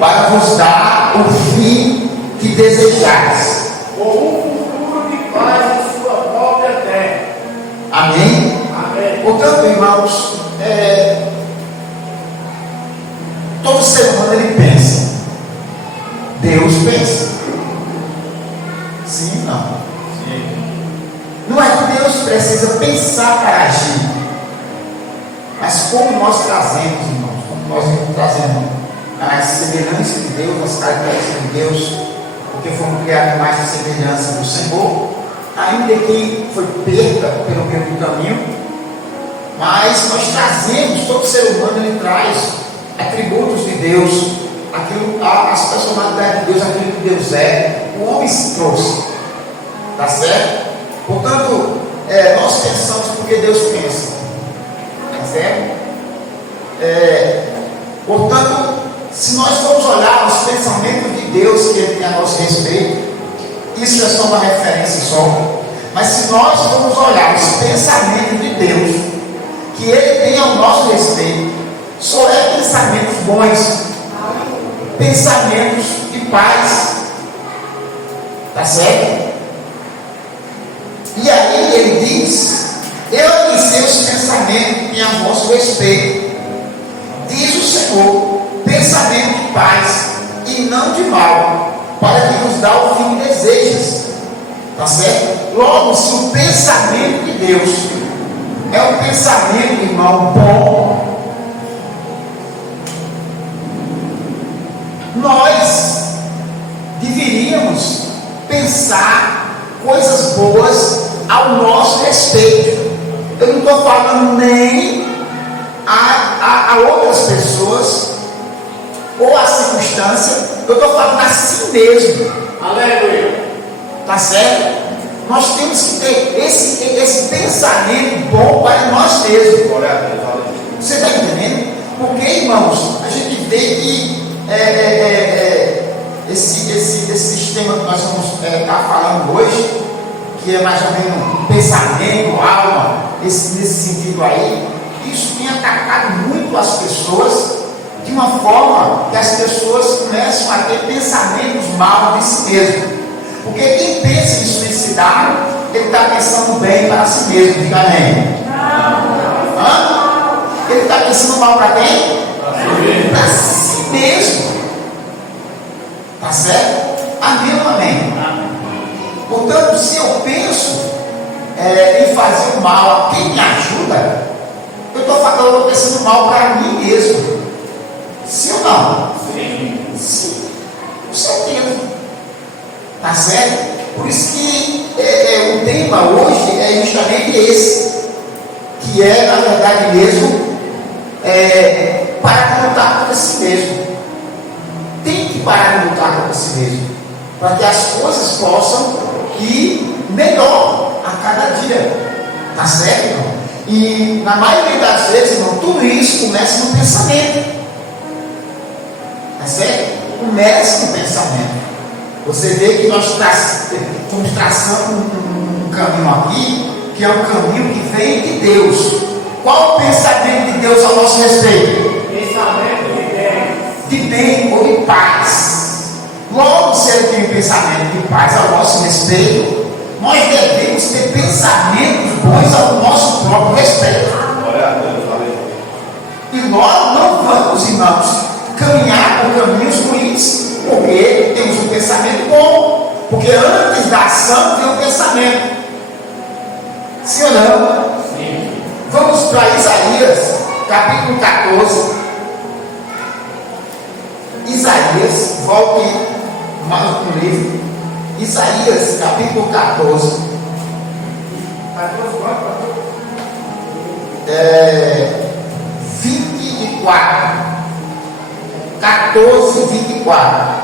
para vos dar o fim que desejais. Com um futuro de paz em sua própria terra. Amém? Amém. Portanto, irmãos, todo ser humano ele pensa. Deus pensa. Sim, não. Não é que Deus precisa pensar para agir, mas como nós trazemos, irmãos, como nós estamos trazendo a semelhança de Deus, as características de Deus, porque fomos criados mais a semelhança do Senhor, ainda que foi perda pelo meio do caminho, mas nós trazemos, todo ser humano ele traz atributos de Deus, as personalidades de Deus, aquilo que Deus é, o homem se trouxe, tá certo? Portanto, nós pensamos porque Deus pensa, tá certo? Portanto, se nós formos olhar os pensamentos de Deus que Ele tem a nosso respeito, isso é só uma referência só. Mas se nós formos olhar os pensamentos de Deus que Ele tem ao nosso respeito, só é pensamentos bons, pensamentos de paz, tá certo? E aí Ele diz: eu sei os pensamentos que tem a vosso respeito, diz o Senhor, pensamento de paz e não de mal, para que nos dá o fim que desejas, tá certo? Logo, se o pensamento de Deus é um pensamento, irmão, bom, nós deveríamos pensar coisas boas ao nosso respeito. Eu não estou falando nem a outras pessoas ou a circunstância, eu estou falando a si mesmo. Aleluia. Tá certo? Nós temos que ter esse pensamento bom para nós mesmos. Glória a Deus. Você está entendendo? Porque, irmãos, a gente vê que esse sistema que nós vamos estar falando hoje, que é mais ou menos pensamento, alma, nesse sentido aí, isso tem atacado muito as pessoas de uma forma que as pessoas começam a ter pensamentos maus de si mesmo. Porque quem pensa em suicidar, ele está pensando bem para si mesmo. Diga amém. Ele está pensando mal para quem? Para si mesmo. Tá certo? Amém ou amém? Portanto, se eu penso em fazer o mal a quem me ajuda, eu estou pensando mal para mim mesmo. Sim ou não? Sim. Com certeza. Tá certo? Por isso que o tema hoje é justamente esse, que é, na verdade mesmo, parar de lutar contra si mesmo. Tem que parar de lutar contra si mesmo, para que as coisas possam ir melhor a cada dia. Tá certo, irmão? E na maioria das vezes, irmão, tudo isso começa no pensamento. Tá certo? Começa no pensamento. Você vê que nós estamos traçando um caminho aqui, que é um caminho que vem de Deus. Qual o pensamento de Deus ao nosso respeito? Pensamento de bem. De bem ou de paz. Logo, se Ele tem um pensamento de paz ao nosso respeito, nós devemos ter pensamentos bons ao nosso próprio respeito. Glória a Deus. Aleluia. E nós não vamos, irmãos, caminhar por caminhos ruins, porque temos um pensamento bom. Porque antes da ação tem um pensamento. Sim ou não? Sim. Vamos para Isaías, capítulo 14. Isaías, volte mais no livro. Isaías, capítulo 14. 24. 14, 24.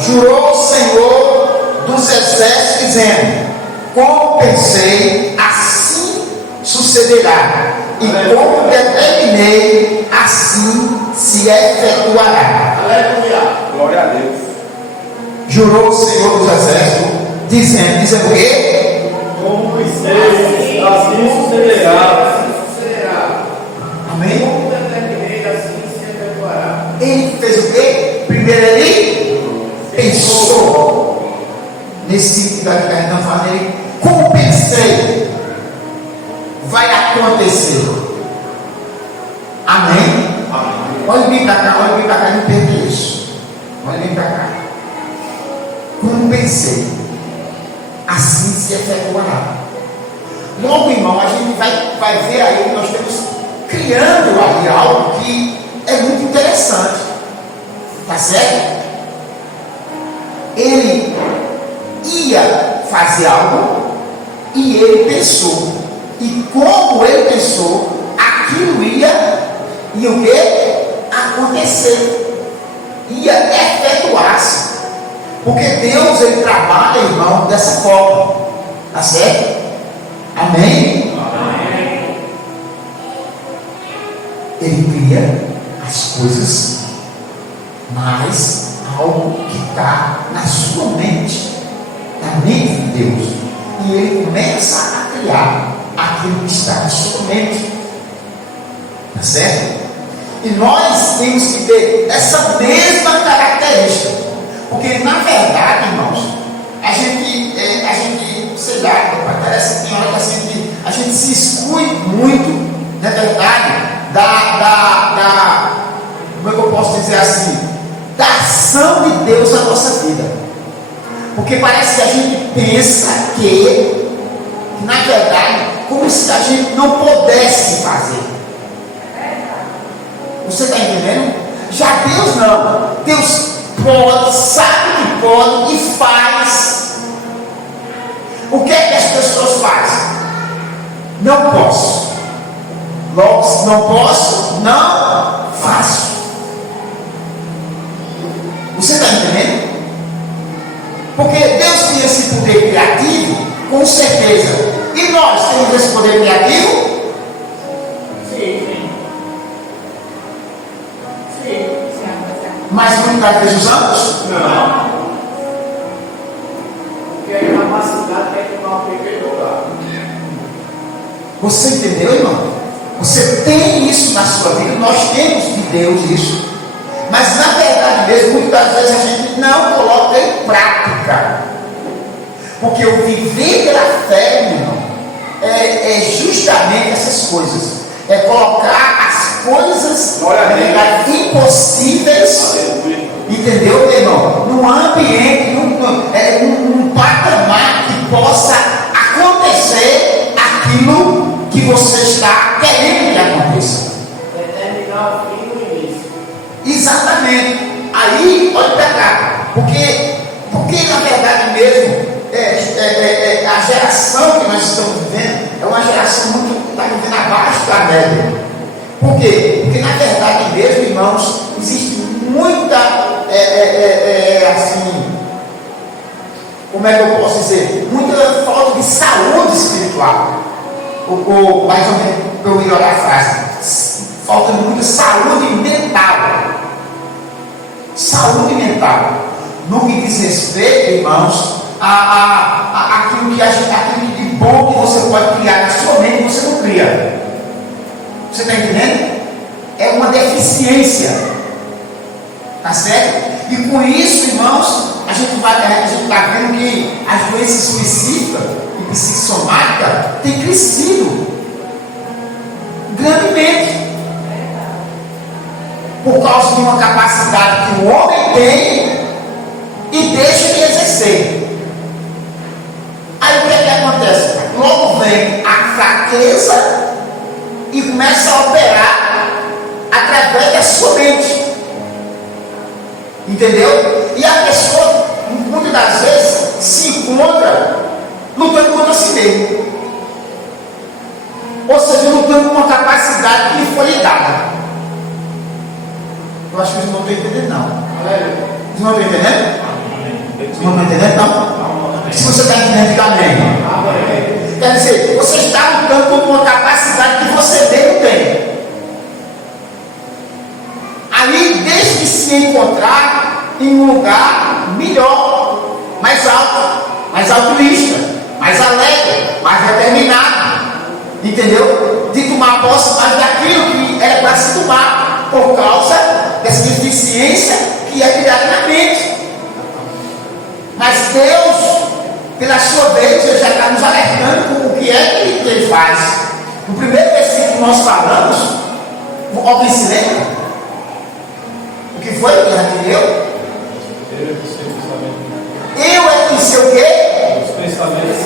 Jurou o Senhor dos exércitos, dizendo: como pensei, assim sucederá, e como determinei, assim se efetuará. Aleluia. Glória a Deus. Jurou o Senhor dos exércitos, dizendo o quê? Como pensei, assim sucederá. Amém? Como determinei, assim se efetuará. Ele fez o quê? Primeiro está falando, ele, como pensei, vai acontecer. Amém? Olha bem para cá, não perca isso. Olha bem para cá. Como pensei, assim se efetuará. Logo, irmão, a gente vai ver aí, nós temos criando aí algo que é muito interessante. Tá certo? Ele ia fazer algo e ele pensou. E como ele pensou, aquilo ia o que? Acontecer. Ia efetuar-se. Porque Deus, ele trabalha, irmão, dessa forma. Tá certo? Amém? Amém. Ele cria as coisas, mas algo que está na sua mente, na mente de Deus. E ele começa a criar aquilo que está na sua mente. Tá certo? E nós temos que ter essa mesma característica. Porque na verdade, irmãos, a gente sei lá, parece que tem hora que a gente se exclui muito, na verdade, como é que eu posso dizer assim, da ação de Deus na nossa vida. Porque parece que a gente pensa que, na verdade, como se a gente não pudesse fazer. Você está entendendo? Já Deus não. Deus pode, sabe que pode e faz. O que é que as pessoas fazem? Não posso. Logo, se não posso, não faço. Você está entendendo? Porque Deus tem esse poder criativo, com certeza. E nós temos esse poder criativo? Mas muitas vezes usamos? Não. Porque a capacidade tem que tomar um pequeno lugar. Você entendeu, irmão? Você tem isso na sua vida, nós temos de Deus isso. Mas na verdade mesmo, muitas vezes a gente não coloca em prática. Porque o viver pela fé, irmão, é justamente essas coisas. É colocar as coisas impossíveis, entendeu, meu irmão? Num ambiente, num patamar que possa acontecer aquilo que você está querendo que aconteça. Determinar o fim no início. Exatamente. Aí, olha para cá. Porque na verdade mesmo, a geração que nós estamos vivendo é uma geração muito, está vivendo abaixo da média. Por quê? Porque na verdade mesmo, irmãos, existe muita, assim, como é que eu posso dizer? Muita falta de saúde espiritual. Ou mais ou menos, para eu melhorar a frase, falta muita saúde mental. Saúde mental. No que diz respeito, irmãos, aquilo de bom que você pode criar na sua mente, você não cria. Você está entendendo? É uma deficiência. Tá certo? E com isso, irmãos, a gente está vendo que as doenças específicas e psicossomáticas têm crescido grandemente. Por causa de uma capacidade que o homem tem e deixa de exercer. Aí o que é que acontece? Logo vem a fraqueza e começa a operar através da sua mente. Entendeu? E a pessoa, muitas das vezes, se encontra lutando contra si mesmo. Ou seja, lutando com uma capacidade que lhe foi lhe dada. Eu acho que eles não estão entendendo, não. Eles não estão entendendo? Vocês não estão entendendo, não? Se você está entendendo, diga amém. Quer dizer, você está lutando com uma capacidade que você mesmo tem. Aí, desde que se encontrar em um lugar melhor, mais altruísta, mais alegre, mais determinado, entendeu? De tomar posse mais daquilo que era para se tomar, por causa dessa deficiência que é criada na mente. Mas Deus, pela sua vez, ele já está nos alertando com o que é que ele faz. No primeiro versículo que nós falamos, alguém se lembra? O que foi que ele leu? Eu é que sei o quê? Os pensamentos.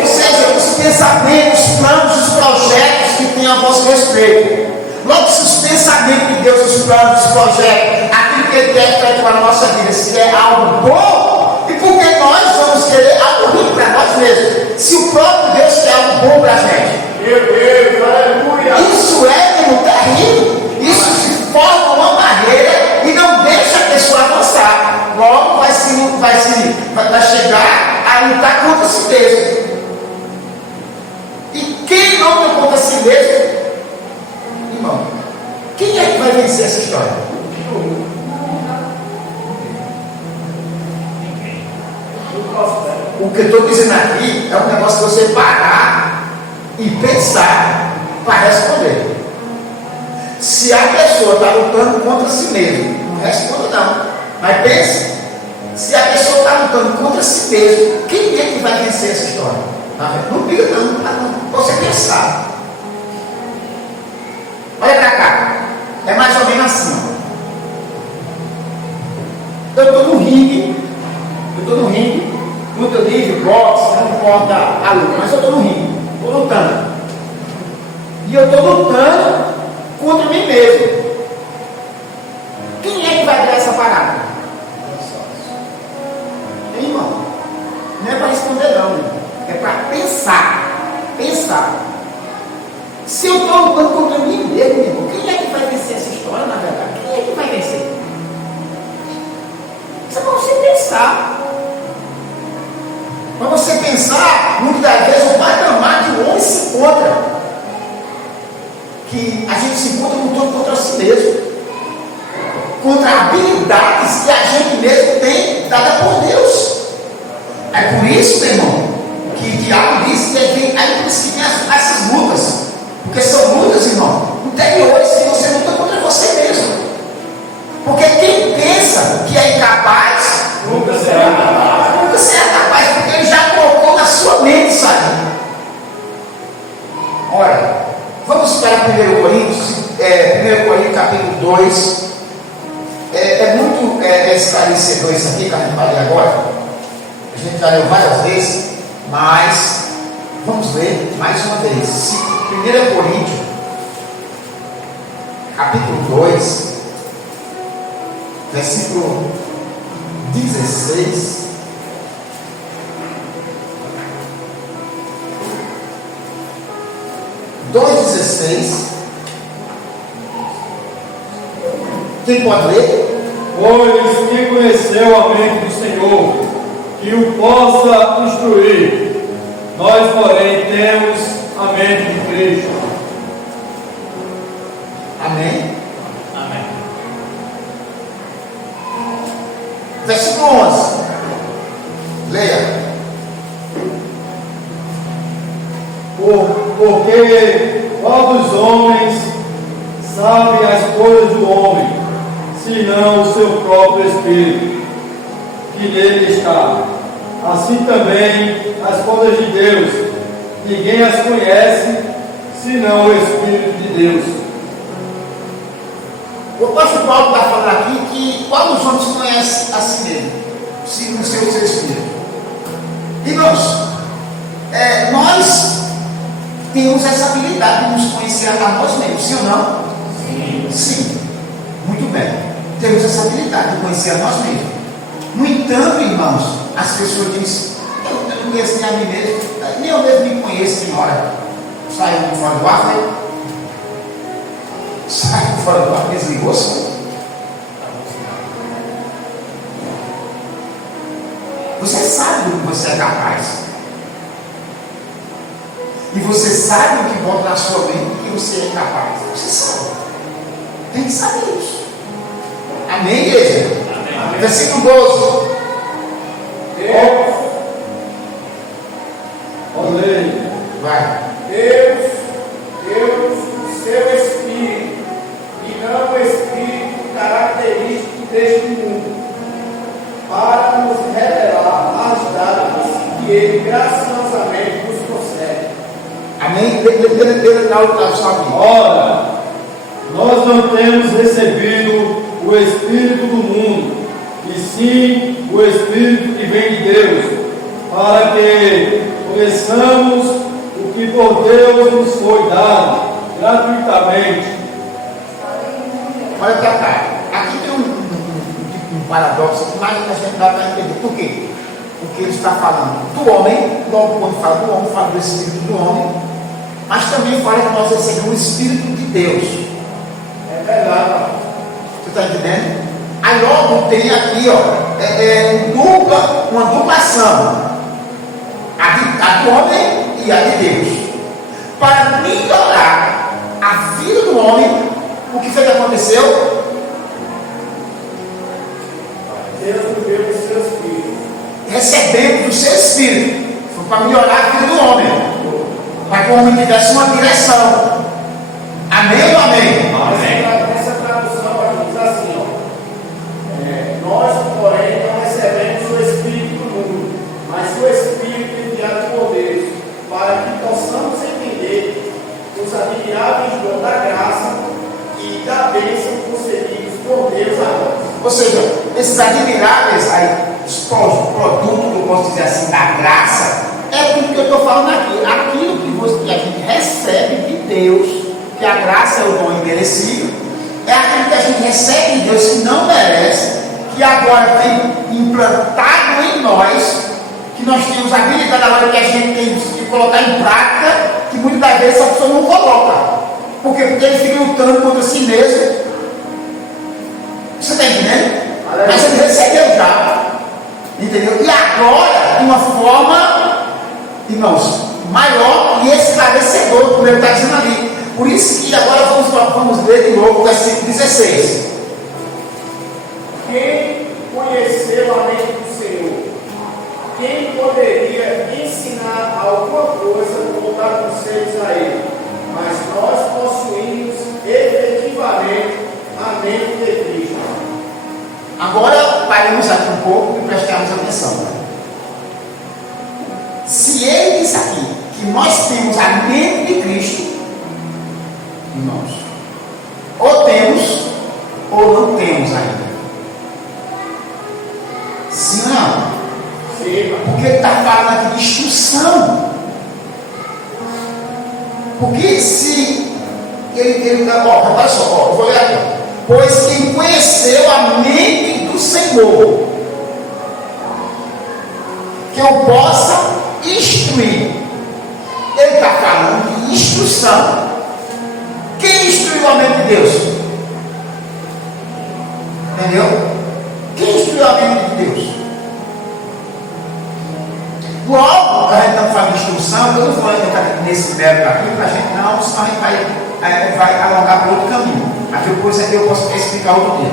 Ou seja, os pensamentos, os planos, os projetos que tem a vosso respeito. Logo, se os pensamentos de Deus, os planos, os projetos, aquilo que Ele quer para a nossa vida, se é algo bom, e por que nós vamos querer algo ruim para nós mesmos? Se o próprio Deus quer algo bom para a gente. Meu Deus, aleluia. Isso é mesmo terrível. Isso se forma uma barreira e não deixa a pessoa avançar. Logo vai chegar a lutar contra si mesmo. E quem não luta contra si mesmo, irmão, quem é que vai vencer essa história? O que eu estou dizendo aqui é um negócio que você parar e pensar para responder. Se a pessoa está lutando contra si mesma, não responda não, mas pense. Se a pessoa está lutando contra si mesma, quem é que vai vencer essa história? Não briga não, você pensar. Olha para cá, é mais ou menos assim. Eu estou no ringue, luta livre, boxe, não importa a luta, mas eu estou no ringue, estou lutando. E eu estou lutando contra mim mesmo. Quem é que vai ganhar essa parada? Irmão, não é para responder não, é para pensar. Se eu estou lutando contra mim mesmo, irmão, quem é que vai vencer essa história, na verdade? Quem é que vai vencer? Isso é para você pensar. Para você pensar, muitas das vezes, o patamar que o homem se encontra. Que a gente se encontra lutando contra si mesmo. Contra habilidades que a gente mesmo tem dada por Deus. É por isso, meu irmão, que o diabo diz que tem essas lutas. Porque são lutas, irmão, interiores que você luta contra você mesmo. Porque quem pensa que é incapaz, nunca será capaz, porque ele já colocou na sua mente, sabe? Ora, vamos para 1 Coríntios, 1 Coríntios capítulo 2. É muito esclarecedor isso aqui que a gente vai ler agora. A gente já leu várias vezes, mas vamos ler mais uma vez. 1 Coríntios, capítulo 2, versículo 16. Quem pode ler? Pois quem conheceu a mente do Senhor, que o possa instruir, nós, porém, temos a mente de Cristo. Amém? Amém. Versículo 11. Leia. Porque qual dos homens sabe as coisas do homem, senão o seu próprio espírito, que nele está? Assim também as coisas de Deus, ninguém as conhece, senão o Espírito de Deus. O apóstolo Paulo está falando aqui que qual dos homens conhece a si mesmo, se não ser o seu espírito. Irmãos, nós temos essa habilidade de nos conhecer a nós mesmos, sim ou não? Sim. Muito bem. Temos essa habilidade de conhecer a nós mesmos. No entanto, irmãos, as pessoas dizem, eu não conheço nem a mim mesmo, nem eu mesmo me conheço, tem hora. Saiu fora do ar, né? Saiu fora do ar, desligou, sim. Você sabe do que você é capaz. E você sabe o que bota na sua mente que você é capaz. Você sabe. Tem que saber isso. Amém, igreja? Amém. Versículo 12. Olhei. Vai. Deus, o seu Espírito, e não o Espírito característico deste mundo, para nos revelar as dádivas Ele graciosamente nos concede. Amém? Ele dá o salve. Ora, nós não temos recebido o Espírito do mundo, e sim o Espírito que vem de Deus, para que conheçamos o que por Deus nos foi dado gratuitamente. Olha para cá. Aqui tem um paradoxo que mais a gente dá para entender. Por quê? Porque ele está falando do homem, logo quando fala do homem, fala do Espírito do homem, mas também fala que nós recebemos o Espírito de Deus. É verdade. Você está entendendo? Aí logo tem aqui, ó, uma duplação. A do homem e a de Deus. Para melhorar a vida do homem, o que foi que aconteceu? Deus nos deu o seu Espírito. Recebemos o seu Espírito. Foi para melhorar a vida do homem. Para que o homem tivesse uma direção. Amém ou amém? Essa tradução aqui diz assim, ó. Nós, porém, não recebemos o Espírito do mundo, mas o Espírito enviado por Deus, para que possamos entender os admiráveis dons da graça e da bênção concedidos por Deus a nós. Ou seja, esses admiráveis aí, os produtos, eu posso dizer assim, da graça, é tudo que eu estou falando aqui. Aquilo que a gente recebe de Deus, que a graça é o dom imerecido, é aquilo que a gente recebe de Deus que não merece, que agora vem implantado em nós, que nós temos a habilidade agora que a gente tem que colocar em prática, que muitas das vezes a pessoa não coloca. Por quê? Porque ele fica lutando contra si mesmo. Você está entendendo? Mas ele recebeu já. Entendeu? E agora, de uma forma, irmãos, maior e esclarecedor, como ele está dizendo ali. Por isso que agora vamos ler de novo o versículo 16. Quem conheceu a mente do Senhor? Quem poderia ensinar alguma coisa ou dar conselhos a ele? Mas nós possuímos efetivamente a mente de Cristo. Agora paremos aqui um pouco e prestemos atenção. Se ele diz aqui que nós temos a mente de Cristo, irmãos, ou temos ou não temos ainda. Sim ou não? Sim. Porque ele está falando aqui de instrução. Porque se ele olha só, eu vou ler aqui. Pois quem conheceu a mente do Senhor, que eu possa instruir. Ele está falando de instrução. Quem instruiu a mente de Deus? Entendeu? Quem instruiu a mente de Deus? Logo, a gente não fala de instrução, eu não vou entrar nesse mérito aqui para a gente não, senão a gente vai alongar para outro caminho. Aqui depois eu posso explicar outro dia.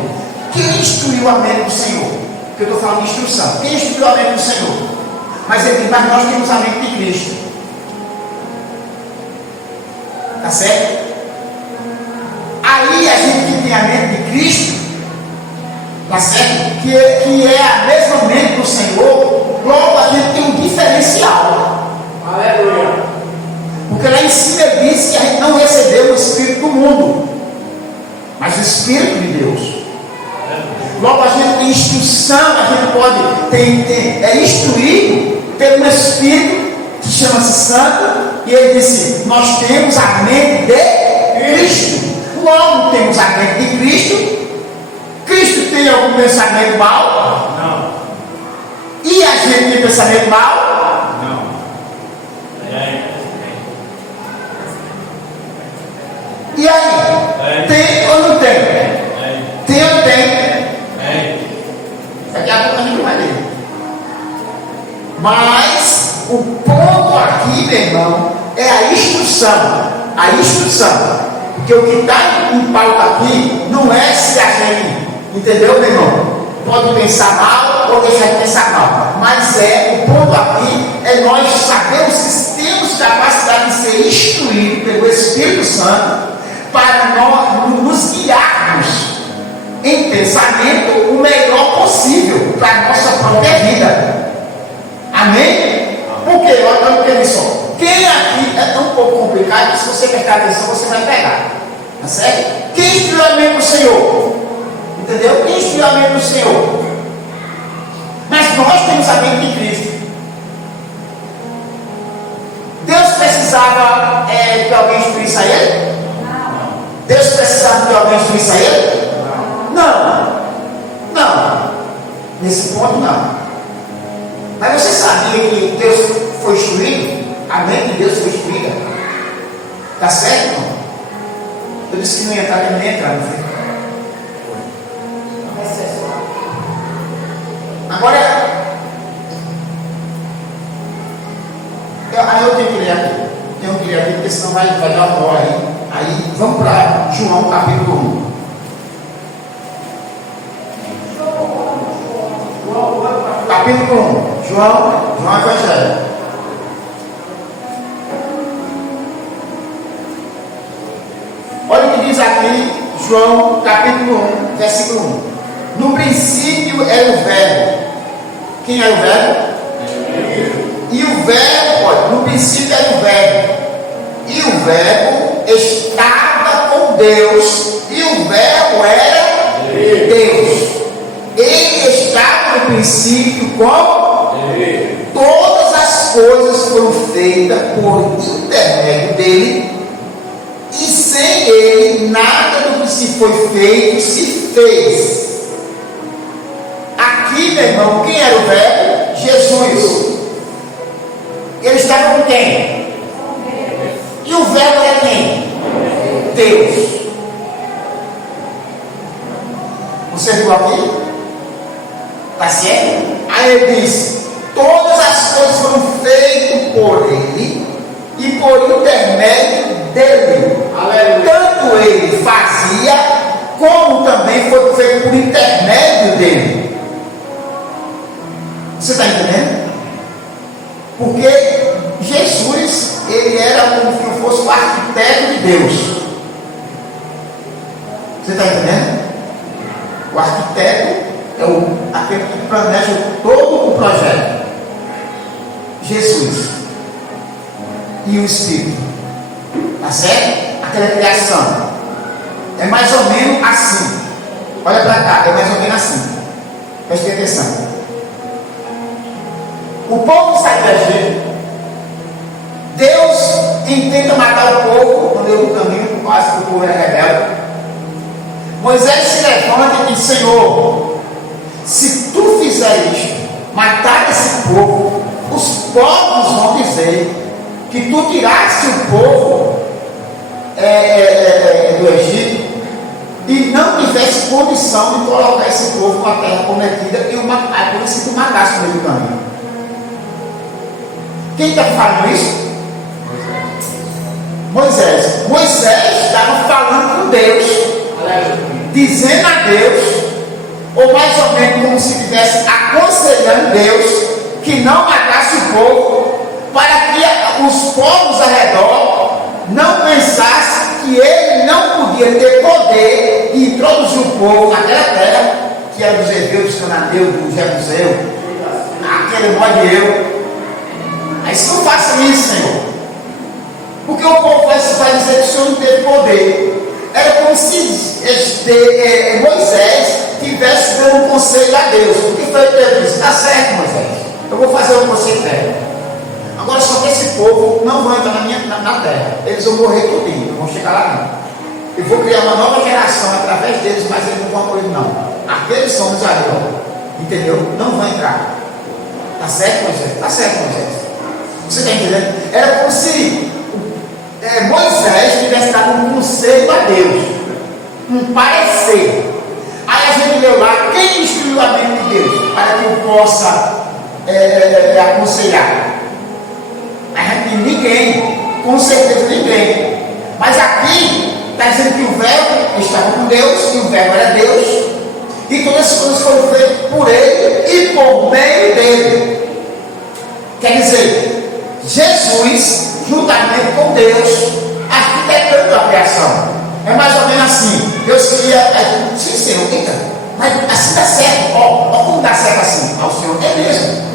Quem instruiu a mente do Senhor? Porque eu estou falando de instrução. Quem instruiu a mente do Senhor? Mas ele diz, mas nós temos a mente de Cristo. Tá certo? Aí a gente que tem a mente de Cristo, tá certo? Que é a mesma mente do Senhor, logo a gente tem um diferencial. Aleluia. Porque lá em cima ele disse que a gente não recebeu o Espírito do mundo, mas o Espírito de Deus. Logo a gente tem instrução, a gente pode é instruído pelo Espírito que chama-se Santo, e ele disse, nós temos a mente de Cristo. Logo temos a mente de Cristo. Cristo tem algum pensamento mau? Não. E a gente tem pensamento mau? Não. E aí? Tem ou não tem? Tem ou não tem? Daqui a pouco a gente vai ler. Mas o ponto aqui, meu irmão, é a instrução. A instrução. Porque o que está em pauta aqui não é se a gente, entendeu, meu irmão? Pode pensar mal ou deixar de pensar mal. Mas o ponto aqui é nós sabermos se temos capacidade de ser instruídos pelo Espírito Santo para nós nos guiarmos em pensamento o melhor possível para a nossa própria vida. Amém? quê? Olha o que ele só. Quem aqui é um pouco complicado, que se você prestar atenção, você vai pegar. Tá certo? Quem instruiu a mente do Senhor? Entendeu? Quem instruiu a mente do Senhor? Mas nós temos a mente de Cristo. Deus precisava que alguém instruísse a ele? Não. Deus precisava que alguém instruísse a ele? Não. Não. Nesse ponto, não. Mas você sabia que Deus foi instruído? A mente de Deus foi instruída? Tá certo, irmão? Eu disse que não ia entrar, que não ia entrar, não foi? Agora, aí eu tenho que ler aqui. Tenho que ler aqui, porque senão vai dar uma hora aí. Aí vamos para João capítulo 1. Capítulo 1. João Evangelho. Olha o que diz aqui, João capítulo 1, versículo 1. No princípio era o Verbo. Quem era o Verbo? E o Verbo, olha, no princípio era o Verbo. E o Verbo estava com Deus. E o Verbo era Deus. Ele estava no princípio com Deus. Todas as coisas foram feitas por intermédio dele. E sem ele, nada do que se foi feito se fez. Aqui, meu irmão, quem era o Verbo? Jesus. Ele estava com quem? E o Verbo era quem? Deus. Você viu aqui? Está certo? Aí ele diz: todas as coisas foram feitas por ele e por intermédio dele. Aleluia. Tanto ele fazia, como também foi feito por intermédio dele. Você está entendendo? Porque Jesus, ele era como se fosse o arquiteto de Deus. Você está entendendo? O arquiteto é aquele que planeja todo o projeto. Jesus e o Espírito. Está certo? Aquela criação. É mais ou menos assim. Olha para cá, é mais ou menos assim. Preste atenção. O povo sai do Egito. Deus intenta matar o povo quando deu no caminho, por causa que o povo era rebelde. Moisés se levanta e diz: Senhor, se tu fizer isto, matar esse povo, os povos vão dizer que tu tiraste o povo do Egito e não tivesse condição de colocar esse povo na terra prometida, e por isso que tu mataste no meio do caminho. Quem está falando isso? Moisés. Moisés estava falando com Deus, dizendo a Deus, ou mais ou menos como se estivesse aconselhando Deus que não matasse o povo, para que os povos ao redor não pensassem que ele não podia ter poder de introduzir o povo naquela terra que era dos Heveus, dos Cananeus, dos Jebuseus, aquele modo. Aí se não faça isso, Senhor, porque o povo vai dizer que o Senhor não teve poder. Era como se Moisés tivesse dando um conselho a Deus. O que foi que ele disse? Está certo, Moisés, eu vou fazer um conselho dela. Agora só que esse povo não vai entrar na terra. Eles vão morrer tudinho, não vão chegar lá não. Eu vou criar uma nova geração através deles, mas eles não vão morrer não. Aqueles são os Israel, entendeu? Não vão entrar. Está certo, Moisés? Está certo, Moisés. Você está entendendo? Era como se Moisés tivesse dado um conselho a Deus, um parecer. Aí a gente leu lá: quem instruiu a mente de Deus para que eu possa aconselhar? A gente tem ninguém, com certeza ninguém. Mas aqui está dizendo que o Verbo estava com Deus, e o Verbo era Deus, e todas as coisas foram feitas por ele e por meio dele. Quer dizer, Jesus, juntamente com Deus, arquitetando a criação. É mais ou menos assim. Deus queria. Sim, Senhor, eita, mas assim dá certo. Ó, como dá certo assim? Ao Senhor, é mesmo.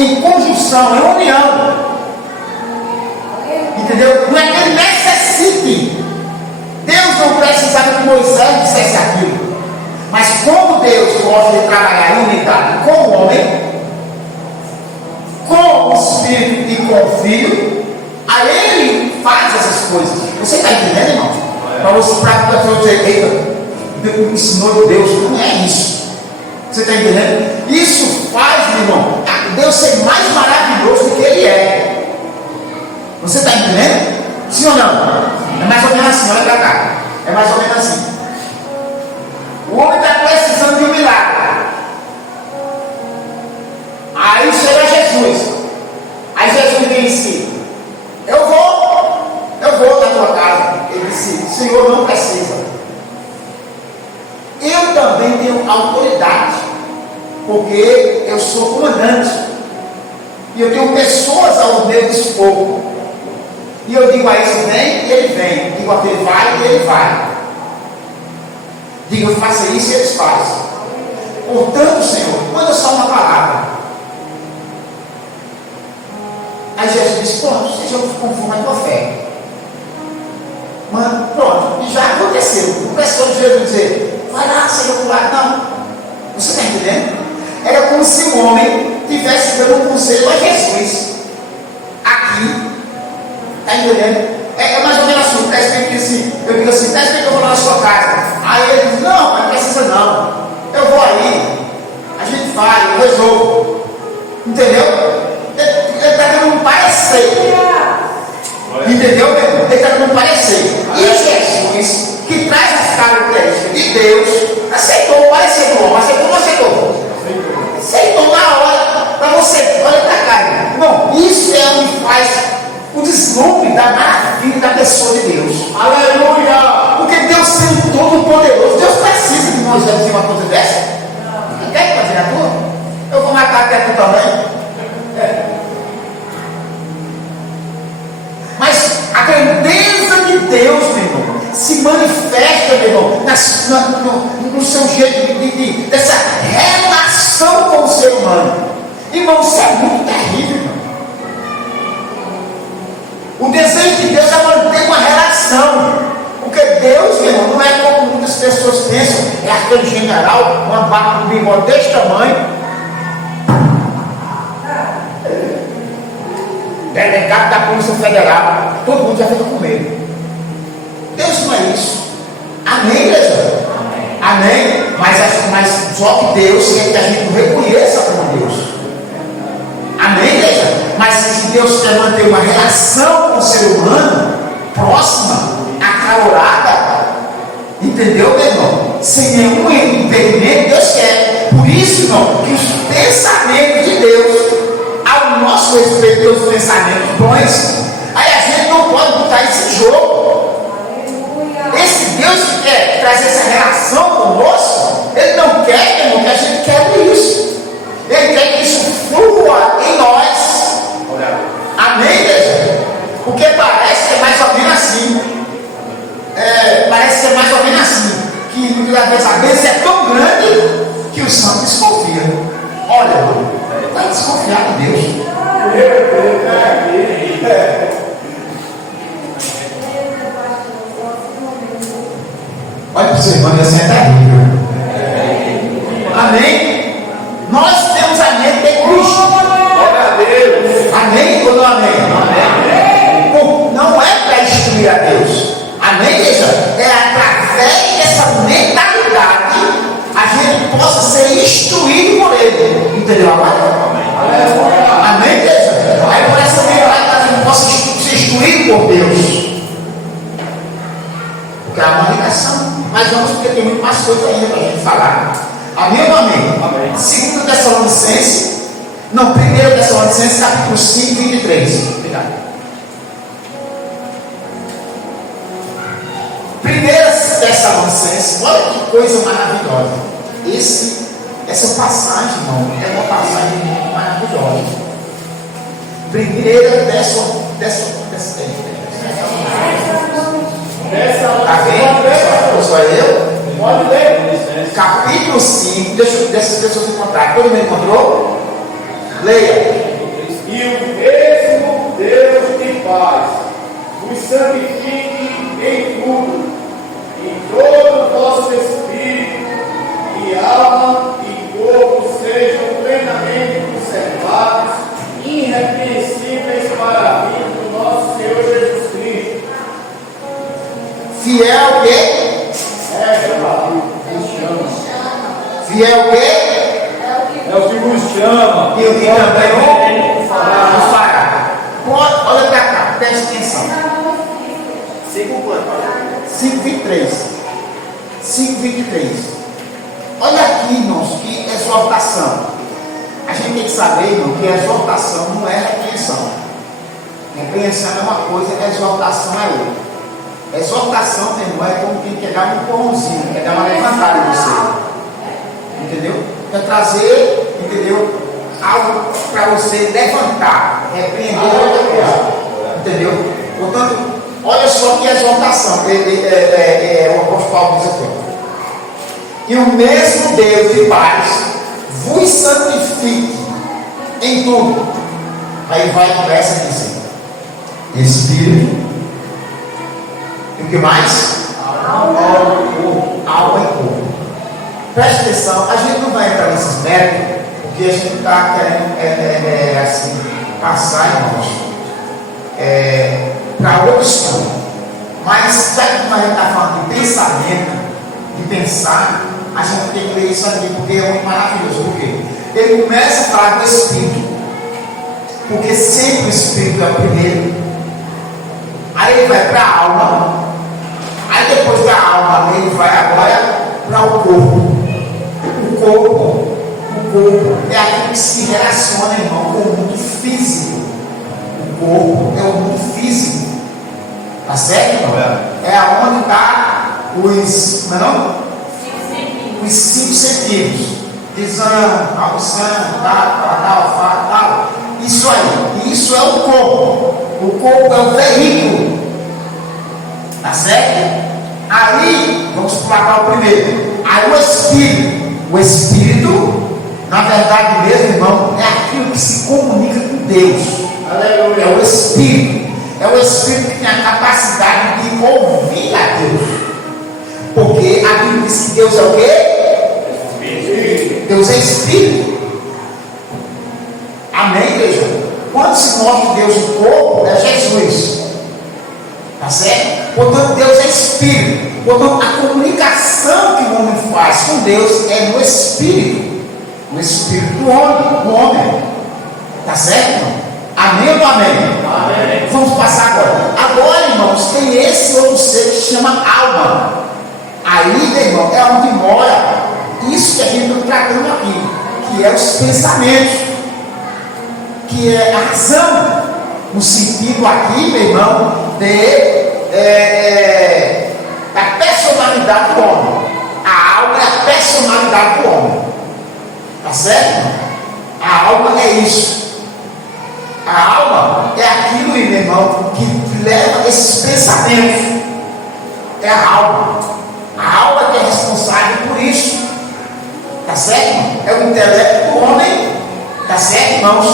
em conjunção, em união. Entendeu? Não é que ele necessite. Deus não precisava que Moisés dissesse aquilo. Mas como Deus gosta de trabalhar em unidade com o homem, com o Espírito e com o Filho, aí ele faz essas coisas. Você está entendendo, irmão? Para você dizer, eita, me ensinou Deus. Não é isso. Você está entendendo? Isso faz, meu irmão, Deus ser mais maravilhoso do que Ele é. Você está entendendo? Sim ou não? É mais ou menos assim, olha para cá. É mais ou menos assim. O homem está precisando de um milagre. Aí chega Jesus. Aí Jesus disse: Eu vou na tua casa. Ele disse: Senhor, não precisa. Eu também tenho autoridade, porque eu sou comandante. E eu tenho pessoas ao meu dispor. E eu digo a esse vem, e ele vem. Digo a aquele vai, e ele vai. Digo, faça isso e eles fazem. Portanto, Senhor, manda só uma palavra. Aí Jesus disse: pronto, seja conforme a tua fé. Mano, pronto, e já aconteceu. Não precisou de Jesus dizer: vai lá, seja curado. Não. Você está entendendo? Era como se o homem estivesse dando um conselho a Jesus. Aqui. Está entendendo? É mais ou menos assim. Está escrito assim. Eu digo assim: está escrito que eu vou lá na sua casa. Aí ele diz: não, mas não precisa não. Eu vou aí. A gente vai, eu resolvo. Entendeu? Ele está dando um parecer. Entendeu, meu irmão? Ele está dando um parecer. E Jesus, que traz as características de Deus, aceitou o parecer do homem. Aceitou ou não aceitou? Aceitou na hora. Para você, olha para cá, irmão. Isso é o que faz o deslumbre da maravilha da pessoa de Deus. Aleluia! Porque Deus sendo todo poderoso, Deus precisa de Moisés dizer uma coisa dessa? Não quer fazer a tua? Eu vou matar até tu também. Mas a grandeza de Deus, meu irmão, se manifesta, meu irmão, no seu jeito dessa relação com o ser humano. Irmão, isso é muito terrível, irmão. O desejo de Deus é manter uma relação. Porque Deus, meu irmão, não é como muitas pessoas pensam. É aquele general, uma barba de bigode desse tamanho. Delegado da Polícia Federal. Todo mundo já fica com medo. Deus não é isso. Amém, igreja? Amém. Mas só que Deus quer que a gente reconheça como Deus. Amém, igreja? Mas se Deus quer manter uma relação com o ser humano, próxima, acalorada, entendeu, meu irmão? Sem nenhum impedimento, Deus quer. Por isso, irmão, que os pensamentos de Deus, ao nosso respeito, Deus pensamentos bons, aí a gente não pode botar isso em jogo. Esse Deus que quer trazer essa relação conosco, Ele não quer, irmão, que a gente quebre isso. Ele quer que isso flua em nós. Amém, igreja? Porque parece que é mais ou menos assim. Parece que é mais ou menos assim. Que muitas vezes a bênção é tão grande que o santo desconfia. Olha, vai desconfiar de Deus. Olha para o seu irmão, assim é terrível. Amém? Nós temos a mente de Cristo. Glória a Deus. Amém ou não amém? Amém. Não é para instruir a Deus. Amém, igreja? É através dessa mentalidade a gente possa ser instruído por Ele. Entendeu agora? Amém, igreja? Aí por essa mentalidade a gente possa ser instruído por Deus. Porque é uma ligação. Mas vamos, porque tem muito mais coisa ainda para a gente falar. Amém ou não amém? Amém. 2 Tessalonicenses, não, 1 Tessalonicenses, capítulo 5, 23. Obrigado. 1 Tessalonicenses, olha que coisa maravilhosa. Essa passagem, irmão, é uma passagem muito maravilhosa. 1 Tessalonicenses. Está vendo? Só eu? Pode ler. Capítulo 5. Deixa as pessoas encontrar. Todo mundo encontrou? Leia. E o mesmo Deus de paz vos santifique em tudo, em todo o vosso espírito e alma e corpo sejam plenamente conservados, irrepreensíveis para a vida do nosso Senhor Jesus Cristo. Fiel o quê? Fiel o quê? É o que nos chama. E o que também nos fará. Olha para cá, preste atenção. 5:23. 5:23. Olha aqui, irmãos, que exortação. A gente tem que saber, irmão, que exortação não é repreensão. Repreensão é uma coisa, exortação é outra. Exortação, meu irmão, é como quem quer dar um pãozinho, quer dar uma levantada em você. Entendeu? Quer trazer, entendeu? Algo para você levantar, repreender outra coisa. Entendeu? Portanto, olha só que exortação. O apóstolo Paulo diz aqui. E o mesmo Deus de paz vos santifique em tudo. Aí vai conversa e diz: Espírito. E o que mais? Alma e corpo. Preste atenção, a gente não vai entrar nesses méritos, porque a gente está querendo assim, passar, irmãos, para outro estudo. Mas já que a gente está falando de pensamento, de pensar, a gente tem que ler isso aqui, porque é muito maravilhoso. Por quê? Ele começa a falar do Espírito, porque sempre o Espírito é o primeiro. Aí ele vai para a alma. Aí depois da alma ele vai agora para o corpo. O corpo é aquilo que se relaciona, irmão, com o mundo físico. O corpo é o mundo físico. Tá certo, irmão? É aonde está os 5 sentidos. Visão, audição, tal. Isso aí. Isso é o corpo. O corpo é o veículo. Tá certo? Aí, vamos pular para o primeiro. Aí o Espírito, na verdade mesmo, irmão, é aquilo que se comunica com Deus. Aleluia. É o Espírito. É o Espírito que tem a capacidade de ouvir a Deus. Porque a Bíblia diz que Deus é o quê? Espírito. Deus é Espírito. Amém, igreja? Quando se mostra Deus no corpo, é Jesus. Tá certo? Portanto, Deus é Espírito. Portanto, a comunicação que o homem faz com Deus é no Espírito. No Espírito do homem. Tá certo? Amém ou amém? Amém. Vamos passar agora. Agora, irmãos, tem esse outro ser que se chama alma. Aí, meu irmão, é onde mora isso que a gente está tratando aqui, que é os pensamentos, que é a razão, no sentido aqui, meu irmão, da personalidade do homem. A alma é a personalidade do homem. Tá certo? A alma é isso. A alma é aquilo, meu irmão, que leva esses pensamentos. É a alma. A alma que é responsável por isso. Tá certo? É o intelecto do homem. Tá certo, irmãos?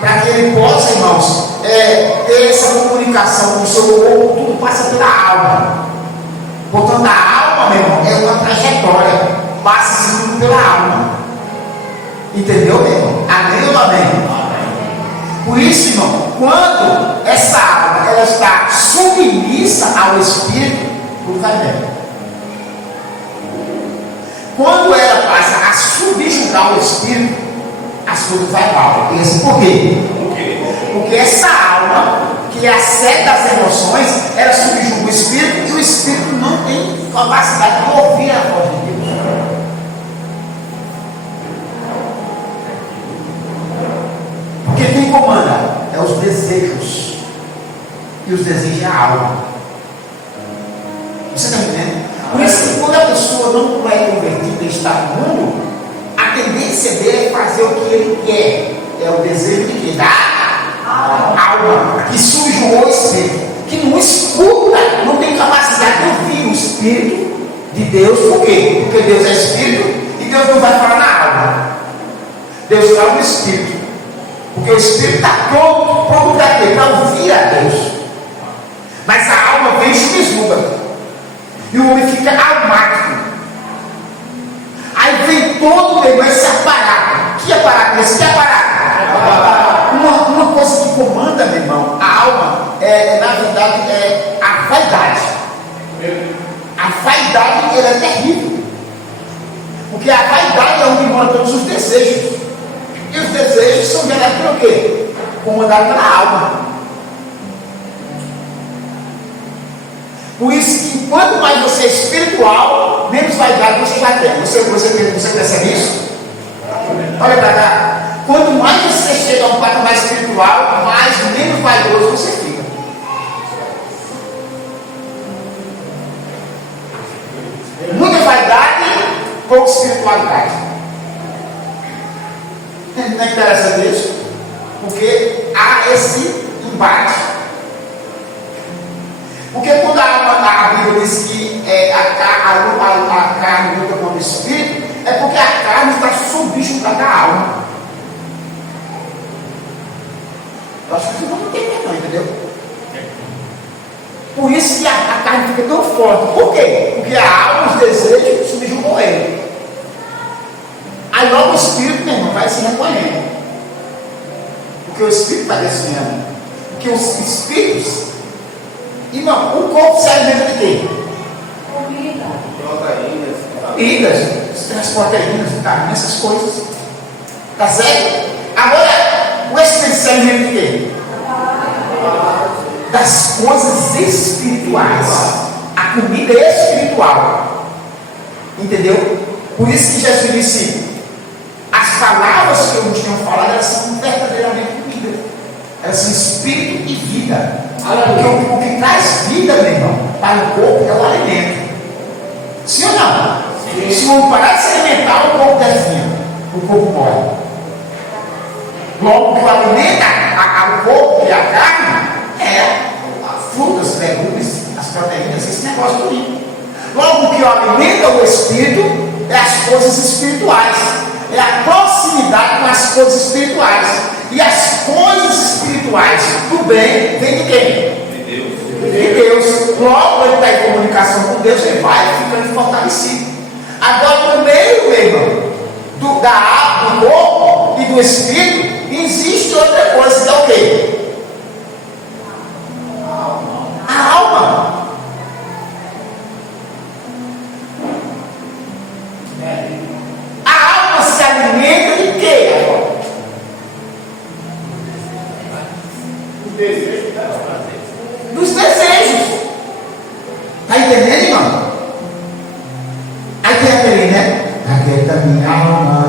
Para que ele possa, irmãos, ter essa comunicação com o seu corpo, tudo passa pela alma. Portanto, a alma, meu irmão, é uma trajetória, passa tudo pela alma. Entendeu, meu irmão? Amém ou amém? Por isso, irmão, quando essa alma ela está submissa ao Espírito, tudo vai bem. Quando ela passa a subjugar o Espírito, as coisas vai mal. Por quê? Porque essa alma, que é a sede das emoções, ela subjuga o Espírito e o Espírito não tem capacidade de ouvir a voz de Deus. Porque quem comanda é os desejos. E os desejos é a alma. Você está entendendo? Por isso que quando a pessoa não é convertida e está no mundo, a tendência dele é fazer o que ele quer. É o desejo de que? Da alma, que subjugou o Espírito, que não escuta, não tem capacidade de ouvir o Espírito de Deus. Por quê? Porque Deus é Espírito e Deus não vai falar na alma. Deus fala no Espírito. Porque o espírito está pronto para quê? Para ouvir a Deus. Mas a alma vem e subjuga. E o homem fica almático. Aí vem todo esse aparato. Que aparato? Esse que aparato? Uma coisa que comanda, meu irmão, a alma, na verdade, é a vaidade. A vaidade, ela é terrível. Porque a vaidade é onde moram todos os desejos. E os desejos são gerados pelo quê? Comandados pela alma. Por isso que quanto mais você é espiritual, menos vaidade você vai ter. Você percebe isso? Olha para cá. Quanto mais você chega a um patamar espiritual, menos vaidoso você fica. Muita vaidade, pouca espiritualidade. Não é interessante isso? Porque há esse embate. Porque quando a Bíblia diz que a carne luta contra o espírito, é porque a carne está subjugada à alma. Eu acho que você não entende, não, entendeu? Por isso que a carne fica tão forte. Por quê? Porque a alma, os desejos, subjugam ele. Aí logo o espírito, meu irmão, vai se recolhendo. Porque o espírito está descendo. Porque os espíritos. Irmão, o corpo se alimenta de quê? Proteínas, as proteínas, vitamina, essas coisas. Tá certo? Agora, o espírito se alimenta de quê? Das coisas espirituais. A comida é espiritual. Entendeu? Por isso que Jesus disse: as palavras que eu nos tenho falado, elas são verdadeiramente comida. Elas são espírito e vida. Porque o que traz vida, meu irmão, para o corpo é o alimento. Sim ou não? Sim. Se o homem parar de se alimentar, o corpo definha. O corpo morre. Logo, o que alimenta o corpo e a carne é as frutas, legumes, as proteínas, esse negócio bonito. Logo, o que alimenta o espírito é as coisas espirituais. É a proximidade com as coisas espirituais. E as coisas espirituais do bem vem de quem? De Deus. Logo ele está em comunicação com Deus, ele vai ficando fortalecido. Agora, no meio, meu irmão, da alma, do corpo e do espírito, existe outra coisa, que é o quê? A alma. A alma se alimenta de quê agora? Dos desejos. Está entendendo, irmão? Aí tem aquele, né? Aquieta minha alma.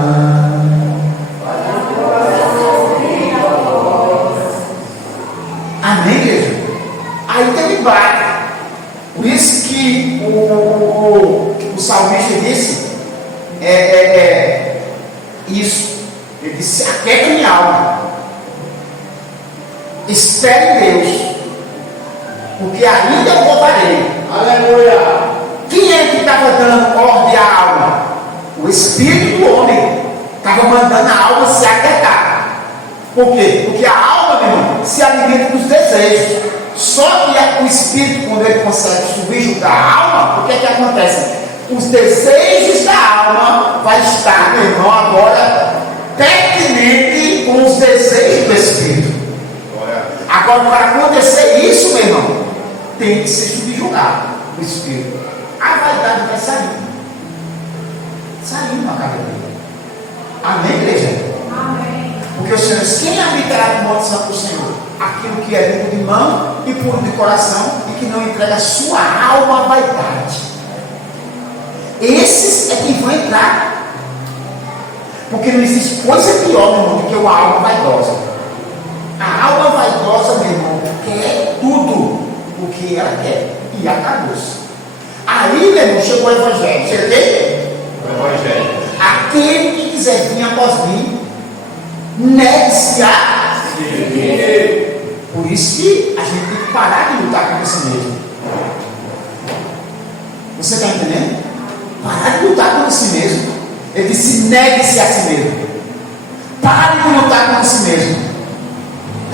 Amém, igreja? Aí tem embate. Por isso que o salmista disse isso. Ele disse: aquieta minha alma. Espere em Deus, porque ainda eu voltarei. Aleluia! Quem é que estava dando ordem à alma? O espírito do homem estava mandando a alma se aquietar. Por quê? Porque a alma, meu irmão, se alimenta dos desejos. Só que o espírito, quando ele consegue subjugar a alma, o que é que acontece? Os desejos da alma vai estar, meu irmão, agora pertinente com os desejos do espírito. Agora, para acontecer isso, meu irmão, tem que ser subjugado o espírito. A vaidade vai sair. Saindo na casa dele. Amém, igreja? Amém. Porque o Senhor diz: quem habitará no monte santo do Senhor? Aquilo que é limpo de mão e puro de coração e que não entrega a sua alma à vaidade. Esses é quem vão entrar. Porque não existe coisa pior, meu irmão, do que uma alma vaidosa. A alma vaidosa, meu irmão, quer tudo o que ela quer. E acabou-se. Aí, meu irmão, chegou o Evangelho. Chega quem? O Evangelho. Aquele que quiser vir após mim, negue-se a si. Por isso que a gente tem que parar de lutar contra si mesmo. Você está entendendo? Parar de lutar contra si mesmo. Ele disse: negue-se a si mesmo. Pare de lutar contra si mesmo.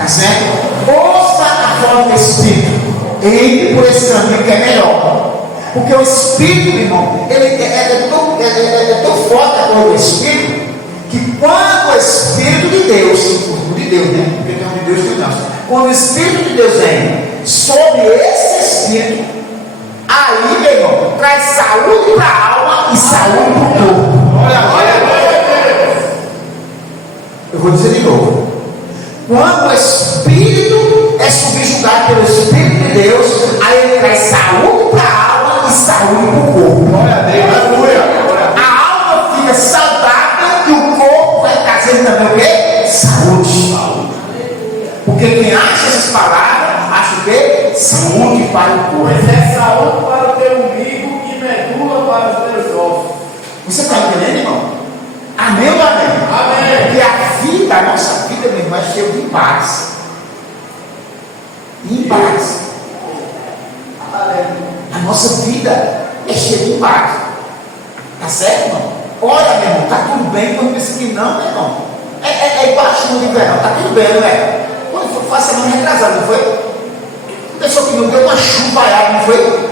Está certo? Ouça a voz do Espírito. Entre por esse caminho que é melhor. Porque o Espírito, irmão, ele é tão forte a voz do Espírito, que quando o Espírito de Deus, né? Porque tem um de Deus que não. Quando o Espírito de Deus vem sobre esse Espírito, aí, meu irmão, traz saúde para a alma e saúde para o corpo. Olha. Eu vou dizer de novo. Quando o Espírito é subjugado pelo Espírito de Deus, aí ele traz saúde para a alma e saúde para o corpo. Glória a Deus. A alma fica saudável e o corpo vai trazendo também o quê? Saúde. Porque quem acha essas palavras, acha o quê? Saúde para o corpo. Pois é saúde para o teu umbigo e medula para os teus ossos. Você está entendendo, irmão? Amém ou amém? Amém. Porque a vida, a nossa vida, meu irmão, é cheia de embates. Embates. A nossa vida é cheia de embates. Tá certo, irmão? Olha, meu irmão, tá tudo bem, quando pensa que não, meu irmão. É igual a chuva de verão, tá tudo bem, não é? Quando foi a semana retrasada, não foi? Pessoa que não deu uma chuva, não foi?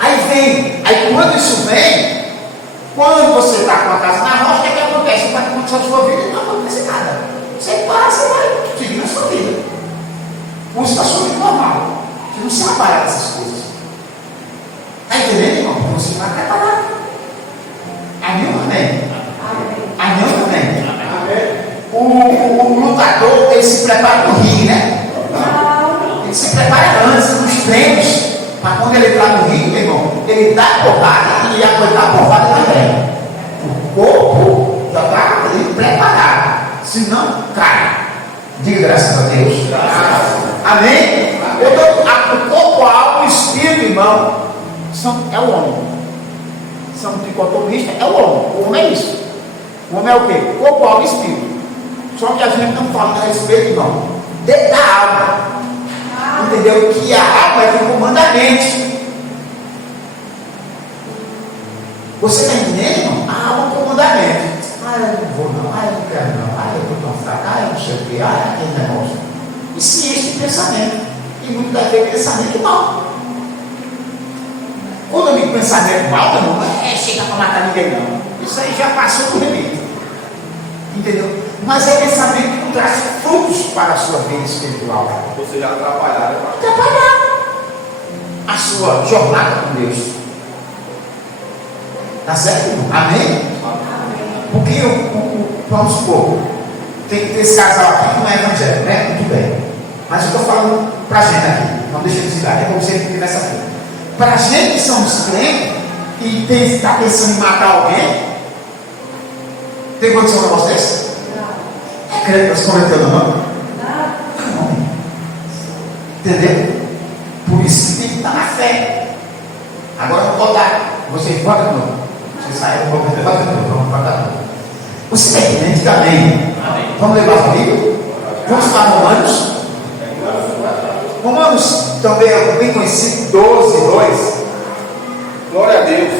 Aí vem, aí quando isso vem, quando você está com a casa na rocha, o que acontece? Não vai acontecer a sua vida e não acontece nada. Você passa e vai seguir a sua vida. Usa a sua vida normal. Você não se trabalha dessas coisas. Está entendendo, irmão? Você vai preparar. Amém ou amém? Amém ou amém? O lutador, ele se prepara no ringue, né? Ele se prepara antes, nos treinos. Mas quando ele está no ringue, meu irmão, ele dá porrada e aguentar a porrada também. O corpo já está ali preparado. Senão, cai. Diga graças a Deus. Amém? O corpo, a alma e o espírito, irmão, é o homem. São dicotomistas, é o homem. O homem é isso. O homem é o quê? Corpo, alma e espírito. Só que a gente não fala a respeito, irmão, da alma. Entendeu? Que a alma é que comanda a mente. Você está entendendo, irmão? A alma comanda a mente. Eu não vou não, eu não quero não, eu estou tão fraco, eu não sei o que, aquele negócio. Isso é esse pensamento. E muitas das vezes pensamento mal. Quando eu digo pensamento mal, não é chegar para matar ninguém, não. Isso aí já passou do limite. Entendeu? Mas é pensamento que não traz frutos para a sua vida espiritual. Você já atrapalharam. A sua jornada com Deus. Tá certo, irmão? Amém? Porque vamos supor, tem esse casal aqui que não é evangélico, né? Muito bem. Mas eu estou falando para a gente aqui. Não deixa de desligar, é como você que nessa aqui. Para a gente que somos crentes e está pensando em matar alguém, tem condição para vocês? Não. É crente, você cometeu não? Não. Entendeu? Por isso que tem que estar na fé. Agora eu vou dar. Vocês botam de novo. Vocês saíram, vão botar de novo. Vamos botar de novo. Você é crente também? Vamos levar o livro? Vamos para Romanos? Romanos também é bem conhecido, 12:2. Glória a Deus.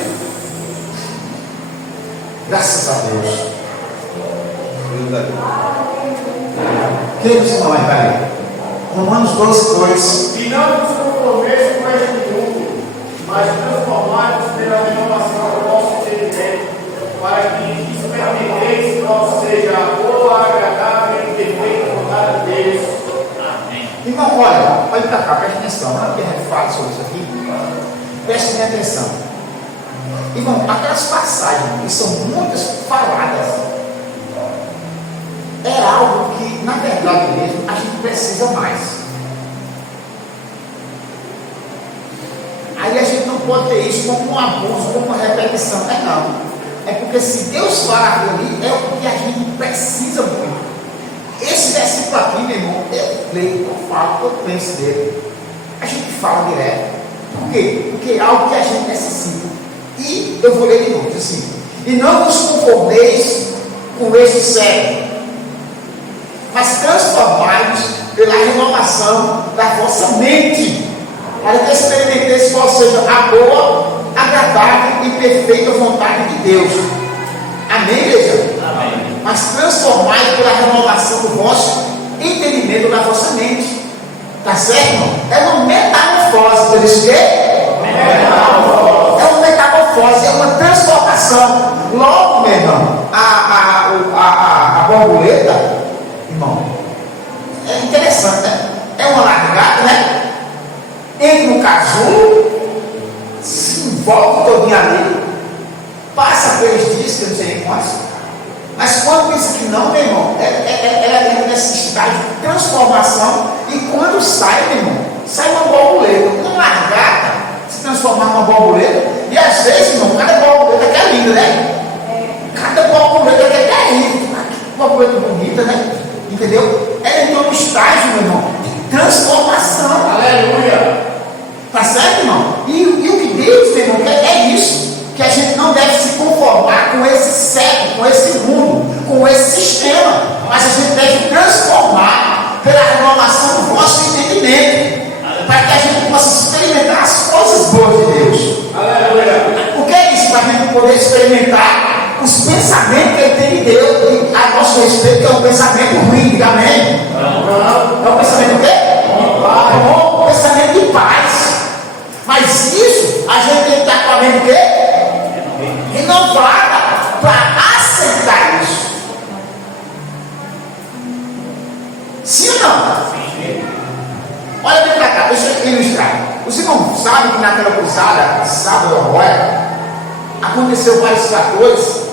Graças a Deus. Quem você não vai ver? Romanos 12:2. E não nos conformeis com este mundo, mas transformai-vos pela renovação do vosso entendimento, para que experimenteis qual seja a boa, agradável e perfeita vontade de Deus. Amém. Irmão, olha para cá, preste atenção. Não que a gente fala sobre isso aqui, preste atenção. Irmão, aquelas passagens que são muitas faladas, é algo que, na verdade mesmo, a gente precisa mais. Aí a gente não pode ter isso como um abuso, como uma repetição. Não. É porque se Deus fala ali, é o que a gente precisa muito. Esse versículo aqui, meu irmão, eu leio, eu falo, eu penso dele. A gente fala direto. Por quê? Porque é algo que a gente necessita. E eu vou ler de novo, assim. E não vos conformeis com este século, mas transformai-vos pela renovação da vossa mente, para que experimenteis qual seja a boa, agradável e perfeita vontade de Deus. Amém, igreja? Amém. Mas transformai pela renovação do vosso entendimento da vossa mente. Tá certo, irmão? É uma metamorfose. Por isso que é uma metamorfose, é uma transformação. Logo, meu irmão, a borboleta, irmão, é interessante, né? É uma lagarta, né? Entra no casulo, se envolve todinho ali, passa 3 dias, que eu não sei nem quantos. Mas quando pensa que não, meu irmão, ela entra nesse estágio de transformação, e quando sai, meu irmão, sai uma borboleta. Uma lagarta se transformar numa borboleta, e às vezes, irmão, cada borboleta que é linda, né? Cada borboleta que é linda, que borboleta bonita, né? Entendeu? Ela entrou no estágio, meu irmão, de transformação. Aleluia! Tá certo, irmão? E o que Deus, meu irmão, é isso. Que a gente não deve se conformar com esse século, com esse mundo, com esse sistema. Mas a gente deve transformar pela renovação do vosso entendimento. Para que a gente possa experimentar as coisas boas de Deus. Aleluia! O que é isso? Para a gente poder experimentar os pensamentos que Ele tem de Deus a nosso respeito, que é um pensamento ruim, diga amém? É um pensamento o quê? Bom, pensamento de paz. Mas isso a gente tem que estar com a mente o quê? Renovada para aceitar isso. Sim ou não? Sim. Olha bem para cá, deixa eu ilustrar. Os irmãos sabem que naquela cruzada, sábado agora, aconteceu vários fatores.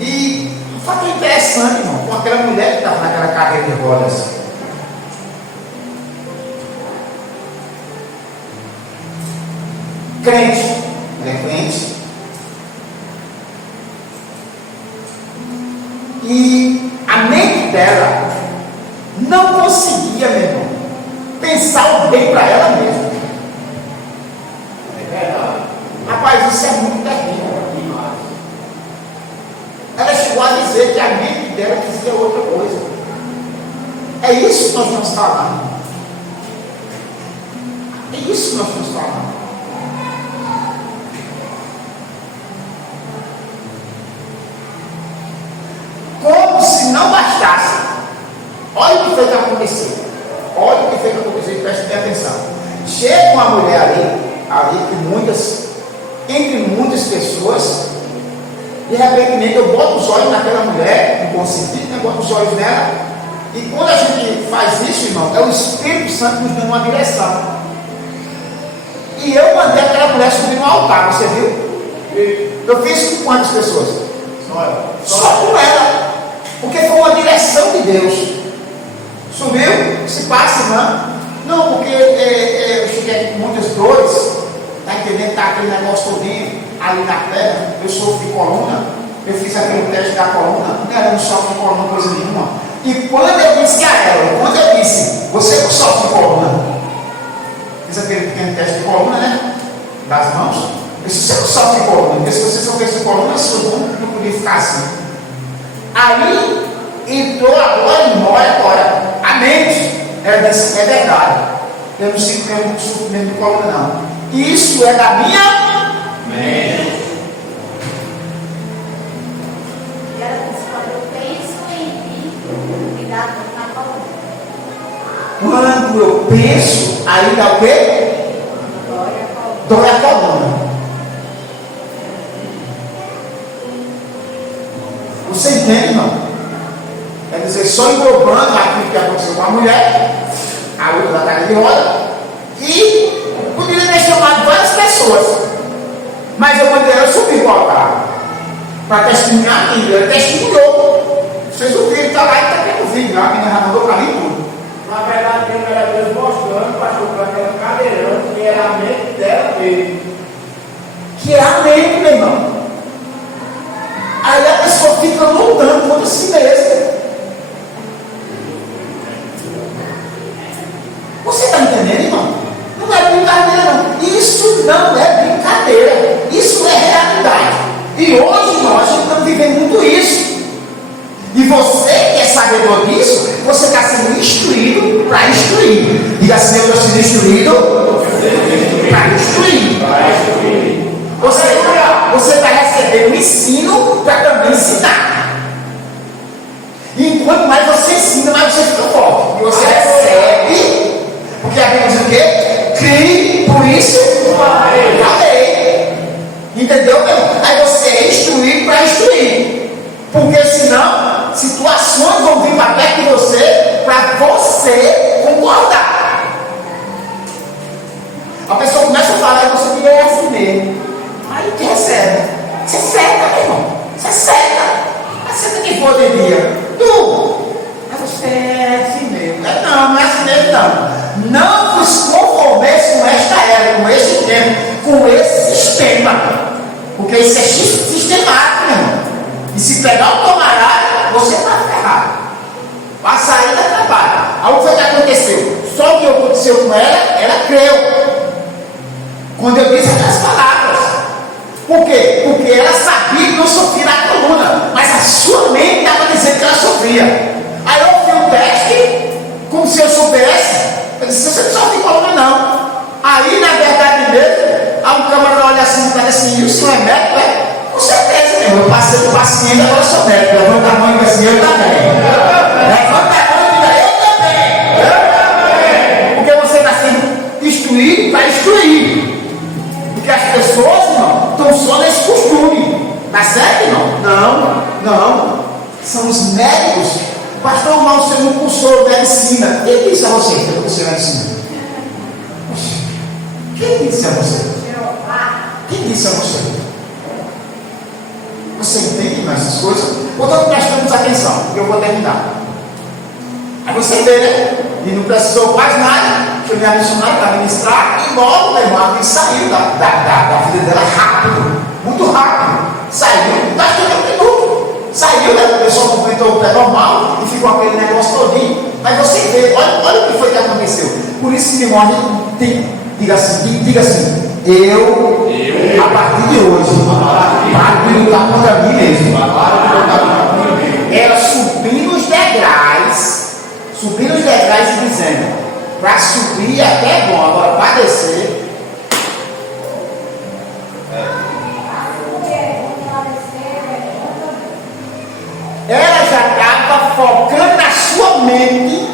E um fato interessante, irmão, com aquela mulher que estava naquela cadeira de rodas. Crente, ela é crente. E a mente dela não conseguia, meu irmão, pensar o bem para ela mesma. É verdade. Rapaz, isso é muito terrível. Ela chegou a dizer que a mente dela dizia outra coisa. É isso que nós estamos falando. É isso que nós estamos falando. Como se não bastasse. Olha o que foi que aconteceu. Olha o que foi que aconteceu, preste bem atenção. Chega uma mulher ali entre muitas pessoas, de repente eu boto os olhos naquela mulher, no bom sentido, né? Boto os olhos nela, e quando a gente faz isso, irmão, é o Espírito Santo nos dando uma direção. E eu mandei aquela mulher subir no altar, você viu? Eu fiz com quantas pessoas? Só com ela. Porque foi uma direção de Deus. Subiu, se passa, não, porque eu cheguei aqui com muitas dores, está entendendo? Está aquele negócio todinho ali na perna, eu sofro de coluna, eu fiz aquele teste da coluna, não sofro de coluna coisa nenhuma. E quando eu disse a ela, você não sofre de coluna, fiz aquele pequeno teste de coluna, né? Das mãos, eu disse, você não sofre de coluna, porque se você sofresse de coluna, não podia ficar assim. Aí entrou agora em memória, a mente, ela disse, é verdade, eu não sinto nenhum sofrimento de coluna não, isso é da minha mente. E ela disse, quando eu penso em mim, me dá dor na coluna. Quando eu penso, aí dá o quê? Dói a coluna. Você entende, irmão? Quer dizer, só englobando aquilo que aconteceu com a mulher, a outra da cadeira de roda, e poderia ter chamado várias pessoas, mas eu mandei ela subir para o altar para testemunhar aquilo. Ela testemunhou. Vocês ouviram, está lá e está vendo o vídeo lá, que já mandou para mim tudo. Na verdade, Deus era Deus mostrando, pastor, para aquela cadeirante, que era a mente dela mesmo. Que é a mente, meu irmão. Aí a pessoa fica lutando contra si mesma. Você está entendendo, irmão? Não é brincadeira, não. Isso não é brincadeira. Isso é realidade. E hoje, irmão, a gente está vivendo muito isso. E você que é sabedor disso, você está sendo instruído para instruir. Diga assim, eu estou sendo instruído para instruir. Você vai receber o ensino para também ensinar. E enquanto mais você ensina, mais você fica forte. você recebe, porque a Bíblia diz o quê? Crie, por isso falei. Entendeu, meu irmão? Aí você é instruído para instruir. Porque senão, situações vão vir para perto de você para você concordar. A pessoa começa a falar e você diz, é assim mesmo. Aí que recebe? Você seca, meu irmão. Você seca. Aceita quem for de dia. Mas você é assim mesmo. Não é assim mesmo, não. Não vos conformeis com esta era, com este tempo, com esse sistema. Porque isso é sistemático, meu irmão. E se pegar o camarada, você está ferrado. Vai sair da trabalho. Aí o que foi que aconteceu? Só o que aconteceu com ela creu. Quando eu disse aquelas palavras. Por quê? Porque ela sabia que não sofria na coluna. Mas a sua mente estava dizendo que ela sofria. Aí eu ouvi um teste, como se eu soubesse. Eu disse, você não sofre coluna não. Aí na verdade mesmo, aí um camarada olha assim, e assim, e o senhor é médico? Com certeza, meu irmão. Eu passei do paciente, agora eu sou médico. Levanta a mão e diz assim, eu também. Levanta a mão e diz, eu também. Porque você está sendo instruído para instruir. Porque as pessoas, irmão, estão só nesse costume. Tá certo, irmão? Não. São os médicos. Pastor Mal, você não cursou medicina. Quem disse a você que eu cursei medicina? Quem disse a você? Quem disse a você? Você entende nessas coisas? Portanto, prestamos atenção, porque eu vou terminar. Aí você vê, né? E não precisou quase nada. Foi minha missionária para ministrar. E logo, meu irmão, ele saiu da vida dela rápido. Muito rápido. Saiu, está estudando um minuto. Saiu, né? O pessoal completou o pé normal e ficou aquele negócio todinho. Mas você vê, olha o que foi que aconteceu. Por isso, meu irmão, diga assim, eu a partir de hoje, paro de lutar contra mim mesmo. Ela subindo os degraus e dizendo, para subir até é bom, agora para descer. Ela já estava focando na sua mente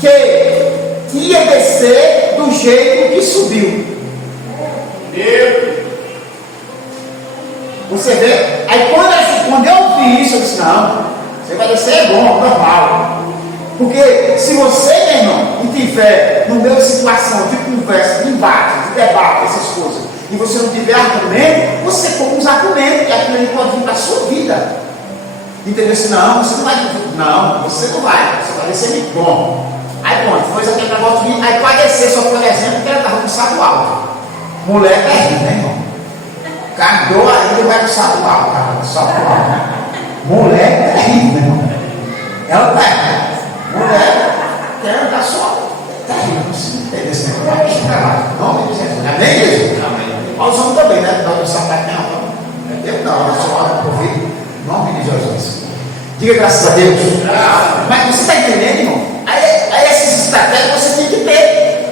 que ia descer do jeito que subiu. Você vê? Aí quando eu vi isso, eu disse, não, você vai descer é bom, normal. Porque se você, meu irmão, estiver no meio de situação de conversa, de embate, de debate, essas coisas, e você não tiver argumento, você compra os argumentos, e aquilo pode vir para a sua vida. Entendeu? Se não, você não vai. Não, você não vai. Você vai descer muito bom. Aí pronto, foi aquele negócio de. Aí para descer, só por exemplo, que ela estava com o saco alto. Mulher é terrível, né, irmão? Cardou ainda vai com o saco alto, cara. Saco alto. Mulher é terrível, né, irmão? Ela tá. Mulher quer andar só. É terrível, não se entende esse negócio. Vai deixar pra lá. Não, me dizendo. Amém, Jesus? Amém. Mas os homens também, né? Dá o sapato, não. Eu não, eu só olho pro ouvido. Em nome de Jesus. Diga graças a Deus. Mas você está entendendo, irmão? Aí essas estratégias você tem que ter.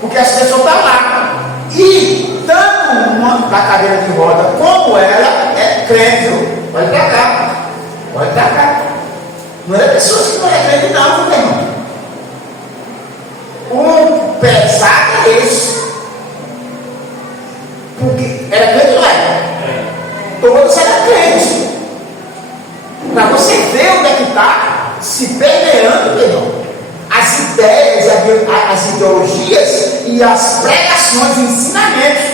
Porque as pessoas estão lá. E tanto uma da cadeira de roda como ela é crente. Pode pra cá. Pode pra cá. Não é pessoas que não é crente, não, meu irmão. O pesado é esse. Porque era crente, não é? Todos eram crentes. Para você ver onde é que está se permeando, meu irmão, as ideias, as ideologias e as pregações e ensinamentos.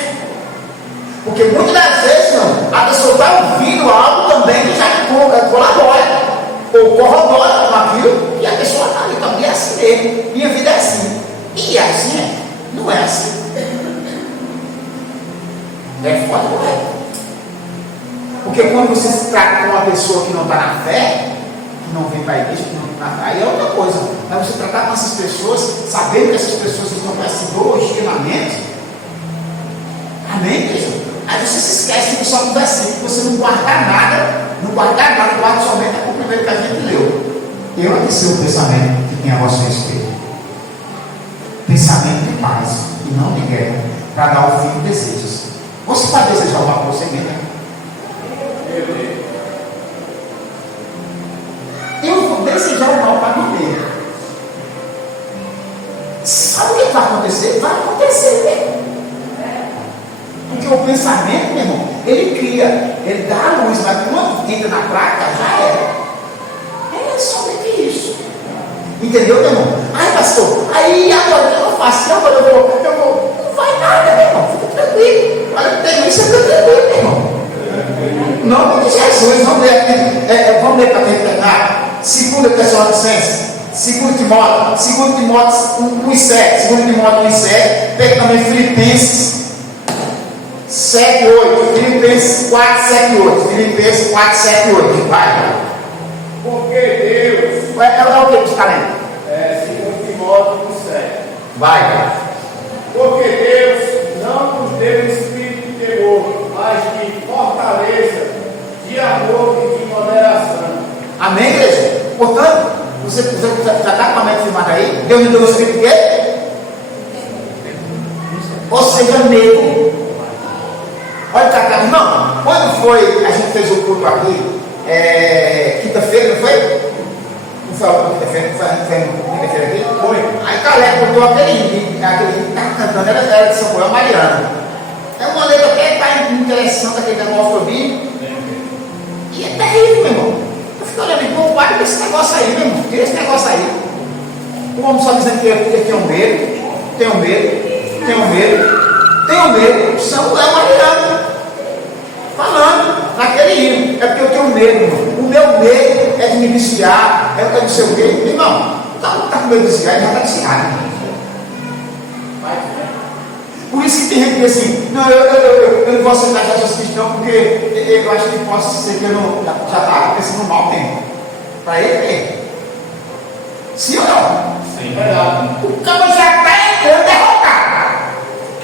Porque muitas das vezes, não, a pessoa está ouvindo algo também que já colabora ou corrobora com aquilo e a pessoa está ali, também é assim mesmo. Minha vida é assim. E é assim, não é assim. É foda, não é? Porque quando você se trata com uma pessoa que não está na fé, que não vem para a igreja, que não está na fé, aí é outra coisa. Mas você tratar com essas pessoas, sabendo que essas pessoas estão com essa ideologia na mente, amém, igreja? Aí você se esquece que só um versículo, que você não guardar nada, guarda somente a cumprimento que a gente leu. Eu é que sei o pensamento que tem a vosso respeito. Pensamento de paz e não de guerra, para dar o fim de desejos. Você vai desejar uma coisa mesmo? Eu vou desejar o mal para mim mesmo. entra na placa, já era. É somente isso. Entendeu, meu irmão? Ai, pastor, aí agora o que eu faço? Agora eu vou. Não vai nada, meu irmão. Fica tranquilo. Olha, tem isso, fica tranquilo, meu irmão. Em nome de Jesus, vamos ler aqui. Vamos ler para terminar. 2 Tessalonicenses. 2 Timóteo 1,7. 2 Timóteo 1,7. Pega também Filipenses 7,8. Filipenses 4,7,8. Filipenses 4,7,8. Vai. Porque Deus. É o que está lendo? 2 Timóteo 1,7. Vai. Porque Deus não nos deu espírito de temor, mas de fortaleza, de amor e de moderação. Amém, igreja? Portanto, você já está com a mente firmada aí? Deus nos deu o espírito de quê? Ou seja, medo. Olha para cá, irmão. Quando foi, a gente fez o culto aqui, quinta-feira, não foi? Não foi quinta-feira, não foi quinta-feira aqui? Foi. Aí Caleb botou aquele que estava cantando, era de Samuel Mariano. É uma letra até está interessante, aquele negócio que eu vi. E é terrível, meu irmão. Eu fico olhando e vou guardar esse negócio aí, meu irmão. Tira esse negócio aí. O homem só dizendo que tem um medo. Samuel Mariano. Falando naquele hino. É porque eu tenho medo, irmão. O meu medo é de me desviar. É de ser o quê? Irmão, não está com medo de desviar, ele já está desviado. Por isso que tem gente que diz assim, não, eu não vou aceitar Jesus Cristo não, porque eu acho que possa ser que eu não, já está pensando mal tempo. Para ele é. Sim ou não? Sim, verdade. O cara já está entrando derrotado.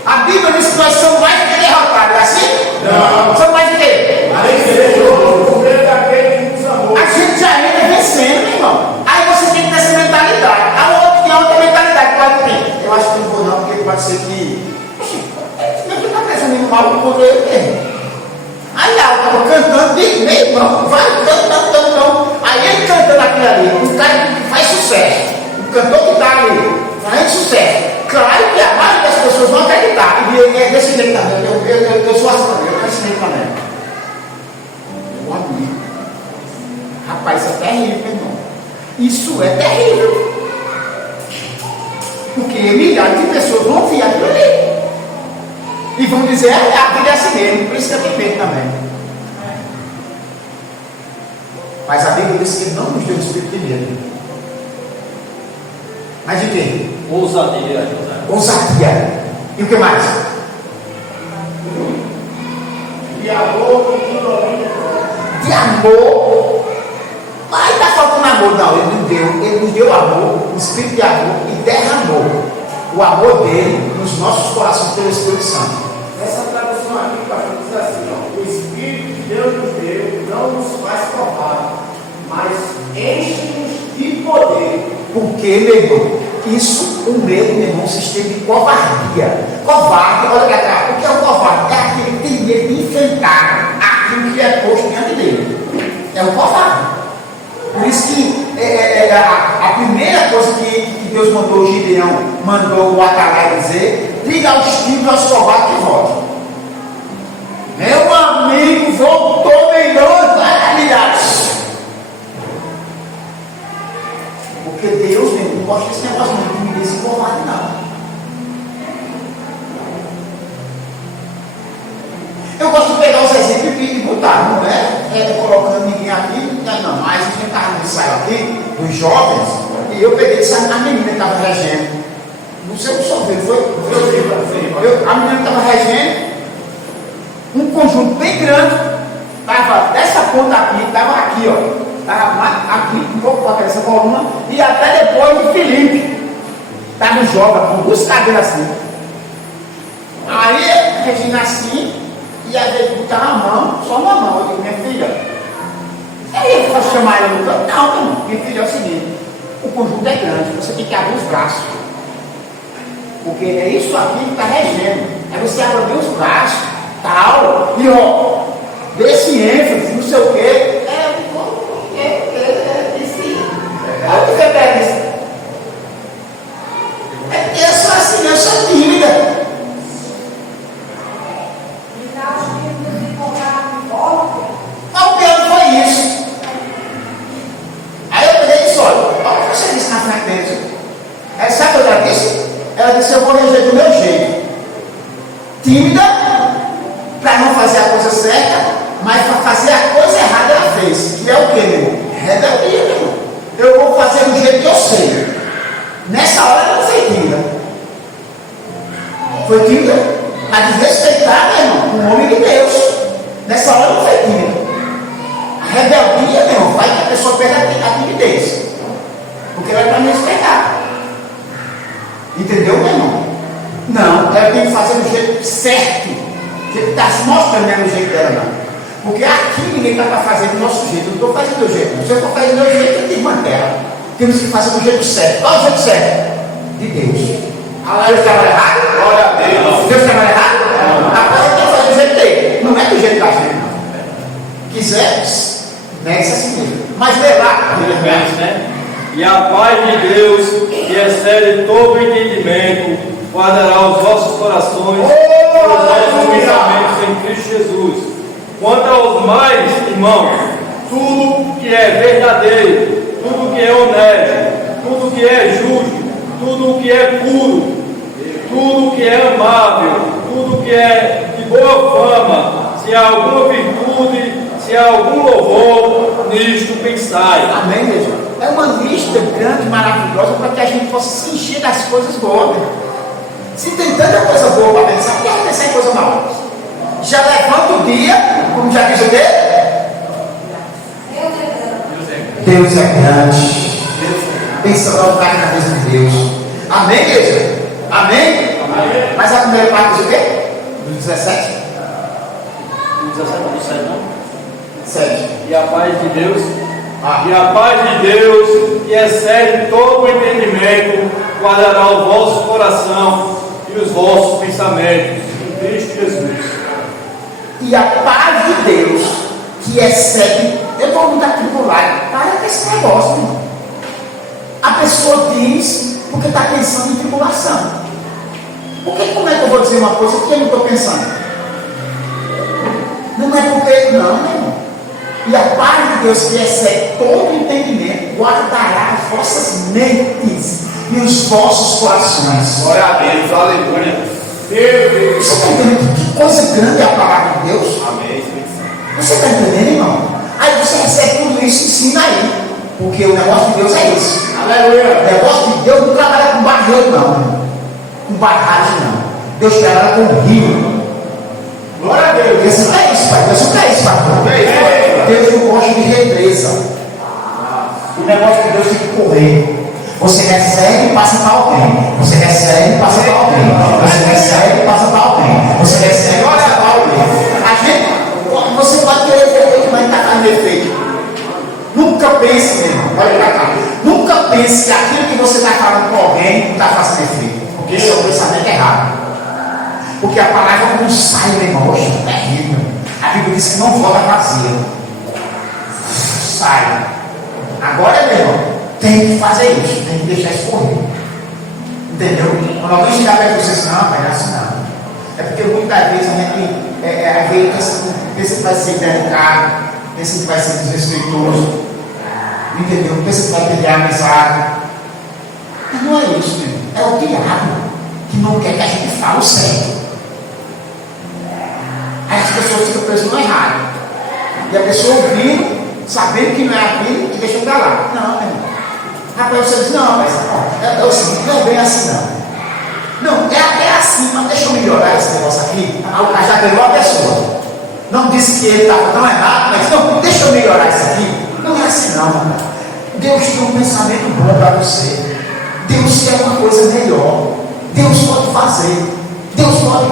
A Bíblia diz que nós somos mais que derrotados, é assim? Não. Somos mais de quê? O medo daquele que nos amou. A gente já entra vencendo, meu irmão. Aí você tem que ter essa mentalidade. A outra tem outra mentalidade, pode ter. Eu acho que não vou não, porque pode ser que não está pensando mal por ele mesmo. Aí lá, eu estava cantando de meio, irmão, vai cantando. Aí ele cantando aquilo ali, um cara que faz sucesso, um cantor que está ali, fazendo sucesso. Claro que a maioria das pessoas vão acreditar. E é desse jeito também, eu sou assim também, eu desse jeito também. Meu amigo, rapaz, isso é terrível, meu irmão. Isso é terrível. Porque milhares de pessoas vão ver aquilo ali. E vão dizer, a vida é assim mesmo, por isso que eu tenho medo também. Mas a Bíblia diz que ele não nos deu o espírito de medo. Mas de quê? Ousadia. Ousadia. E o que mais? De amor e de domínio. De amor. Mas está faltando amor. Não, ele nos deu amor, o espírito de amor, e derramou o amor dele nos nossos corações pelo Espírito Santo. Essa tradução aqui, pastor, diz assim, ó, o Espírito que Deus nos deu não nos faz covarde, mas enche-nos de poder. Porque, meu irmão, isso, o medo, meu irmão, se sistema de covardia. Covarde, olha para cá, o que é o covarde? É aquele que tem medo de enfrentar aquilo que é posto diante dele. É o covarde. Por isso que a primeira coisa que Deus mandou o Gideão, mandou o Atalai dizer, diga aos tímidos, aos covardes que voltem. Meu amigo, voltou melhor, maravilhados. Porque Deus, meu, não gosta desse negócio de me desse covarde, não. Eu gosto de pegar os exemplos e botar, não é colocando ninguém aqui, não, mas a gente estava no ensaio aqui, dos jovens, e eu peguei a menina que estava regendo, não sei o que só viu, a menina estava regendo, um conjunto bem grande, estava dessa ponta aqui, estava aqui, ó, estava aqui, um pouco para essa coluna, e até depois de Felipe, estava um jovem, com duas cadeiras assim. Aí a Regina assim, e às vezes botar a mão, só uma mão, eu digo, minha filha. Aí eu posso chamar ela no canto? Não, minha filha, é o seguinte, o conjunto é grande, você tem que abrir os braços. Porque é isso aqui que está regendo. Aí você abre os braços, tal, e ó, dê esse ênfase, não sei o quê. Olha o que você pega isso. Eu sou assim, eu sou tímida. Qual piano foi isso? vou reger do meu jeito. Tímida, para não fazer a coisa certa, mas para fazer a coisa errada ela fez. Que é o que, meu irmão? Rebeldia, meu irmão. Eu vou fazer do jeito que eu sei. Nessa hora ela não foi tímida. Foi tímida a desrespeitar, meu irmão, o nome de Deus. Nessa hora não foi tímida. A rebeldia, meu irmão, faz que a pessoa perca a timidez. Porque ela vai me respeitar. Entendeu, meu irmão? Não, ela tem que fazer do jeito certo. Que está se mostrando mesmo o jeito dela, não. Porque aqui ninguém está para fazer do nosso jeito. Eu não estou fazendo do jeito. Se eu for fazer do meu jeito, eu tenho que manter. Temos que fazer do jeito certo. Qual é o jeito certo? De Deus. Deus trabalha errado? Glória a Deus. Deus trabalha errado? Agora eu tenho que fazer do jeito dele. Não é do jeito da gente, não. Quiser, negue-se a si mesmo. Mas lê lá. Né? E a paz de Deus, que excede todo o entendimento, guardará os vossos corações e os vossos pensamentos em Cristo Jesus. Quanto aos mais, irmãos, tudo que é verdadeiro, tudo que é honesto, tudo que é justo, tudo que é puro, tudo que é amável, tudo que é de boa fama, se há alguma virtude, se há algum louvor, nisto pensai. Amém, mesmo. É uma lista grande, maravilhosa, para que a gente possa se encher das coisas boas. Se tem tanta coisa boa para pensar, por que vai pensar em coisa mal? Já levanta o dia, como já diz o quê? Deus é grande. Pensa lá o cara na mesa de Deus. Amém, igreja? Amém? Amém. Mas a primeira parte diz o quê? Do 17? 17 do 7, não? 7. E a paz de Deus, Ah. e a paz de Deus, que excede todo o entendimento, guardará o vosso coração e os vossos pensamentos em Cristo Jesus. E a paz de Deus, que excede, eu vou mudar aqui pro lado, para com esse negócio, irmão. A pessoa diz porque está pensando em tribulação. Porque como é que eu vou dizer uma coisa que eu não estou pensando? Não é porque, não, meu irmão. E a paz de Deus, que excede todo entendimento, guardará as vossas mentes e os vossos corações. Glória a Deus. Aleluia. Meu Deus. Você está entendendo que coisa grande é a palavra de Deus? Amém. Espírito Santo. Você está entendendo, irmão? Aí você recebe tudo isso e ensina aí. Porque o negócio de Deus é esse. Aleluia. O negócio de Deus não trabalha com barreiro, não. Com barragem, não. Deus trabalha com rio. Glória a Deus. Deus não é isso, pai. Deus não é isso, pastor. É isso. Deus não gosta de represa. O negócio de Deus tem que correr. Você recebe e passa para alguém. Você recebe e passa para alguém. Você recebe e passa para alguém. Você recebe e passa para alguém. A gente, você pode querer ver mas está fazendo efeito. Nunca pense, meu irmão. Olha para cá. Nunca pense que aquilo que você está falando com alguém não está fazendo efeito. Porque esse é o pensamento errado. Porque a palavra não sai, meu irmão. Oxe, é terrível. A Bíblia diz que não volta vazia. Sai. Agora, meu irmão, tem que fazer isso, tem que deixar isso correr. Entendeu? Quando alguém chegar perto de você, não, vai dar assim não. É porque muitas vezes a gente pensa que vai ser delicado, pensa que vai ser desrespeitoso. Entendeu? Pensa que vai perder a amizade. Mas não é isso, meu irmão. É o diabo que não quer que a gente fale o certo. Aí as pessoas ficam presas no errado. E a pessoa ouvindo, sabendo que não é aquilo, e deixa pra lá. Não, meu irmão. Rapaz, você diz, não, mas é o seguinte, não é bem assim não. Não, é assim, mas deixa eu melhorar esse negócio aqui. Aí o cara já pegou a pessoa. Não disse que ele estava tão errado, mas não, deixa eu melhorar isso aqui. Não é assim não, cara. Deus tem um pensamento bom para você. Deus quer uma coisa melhor. Deus pode fazer. Deus pode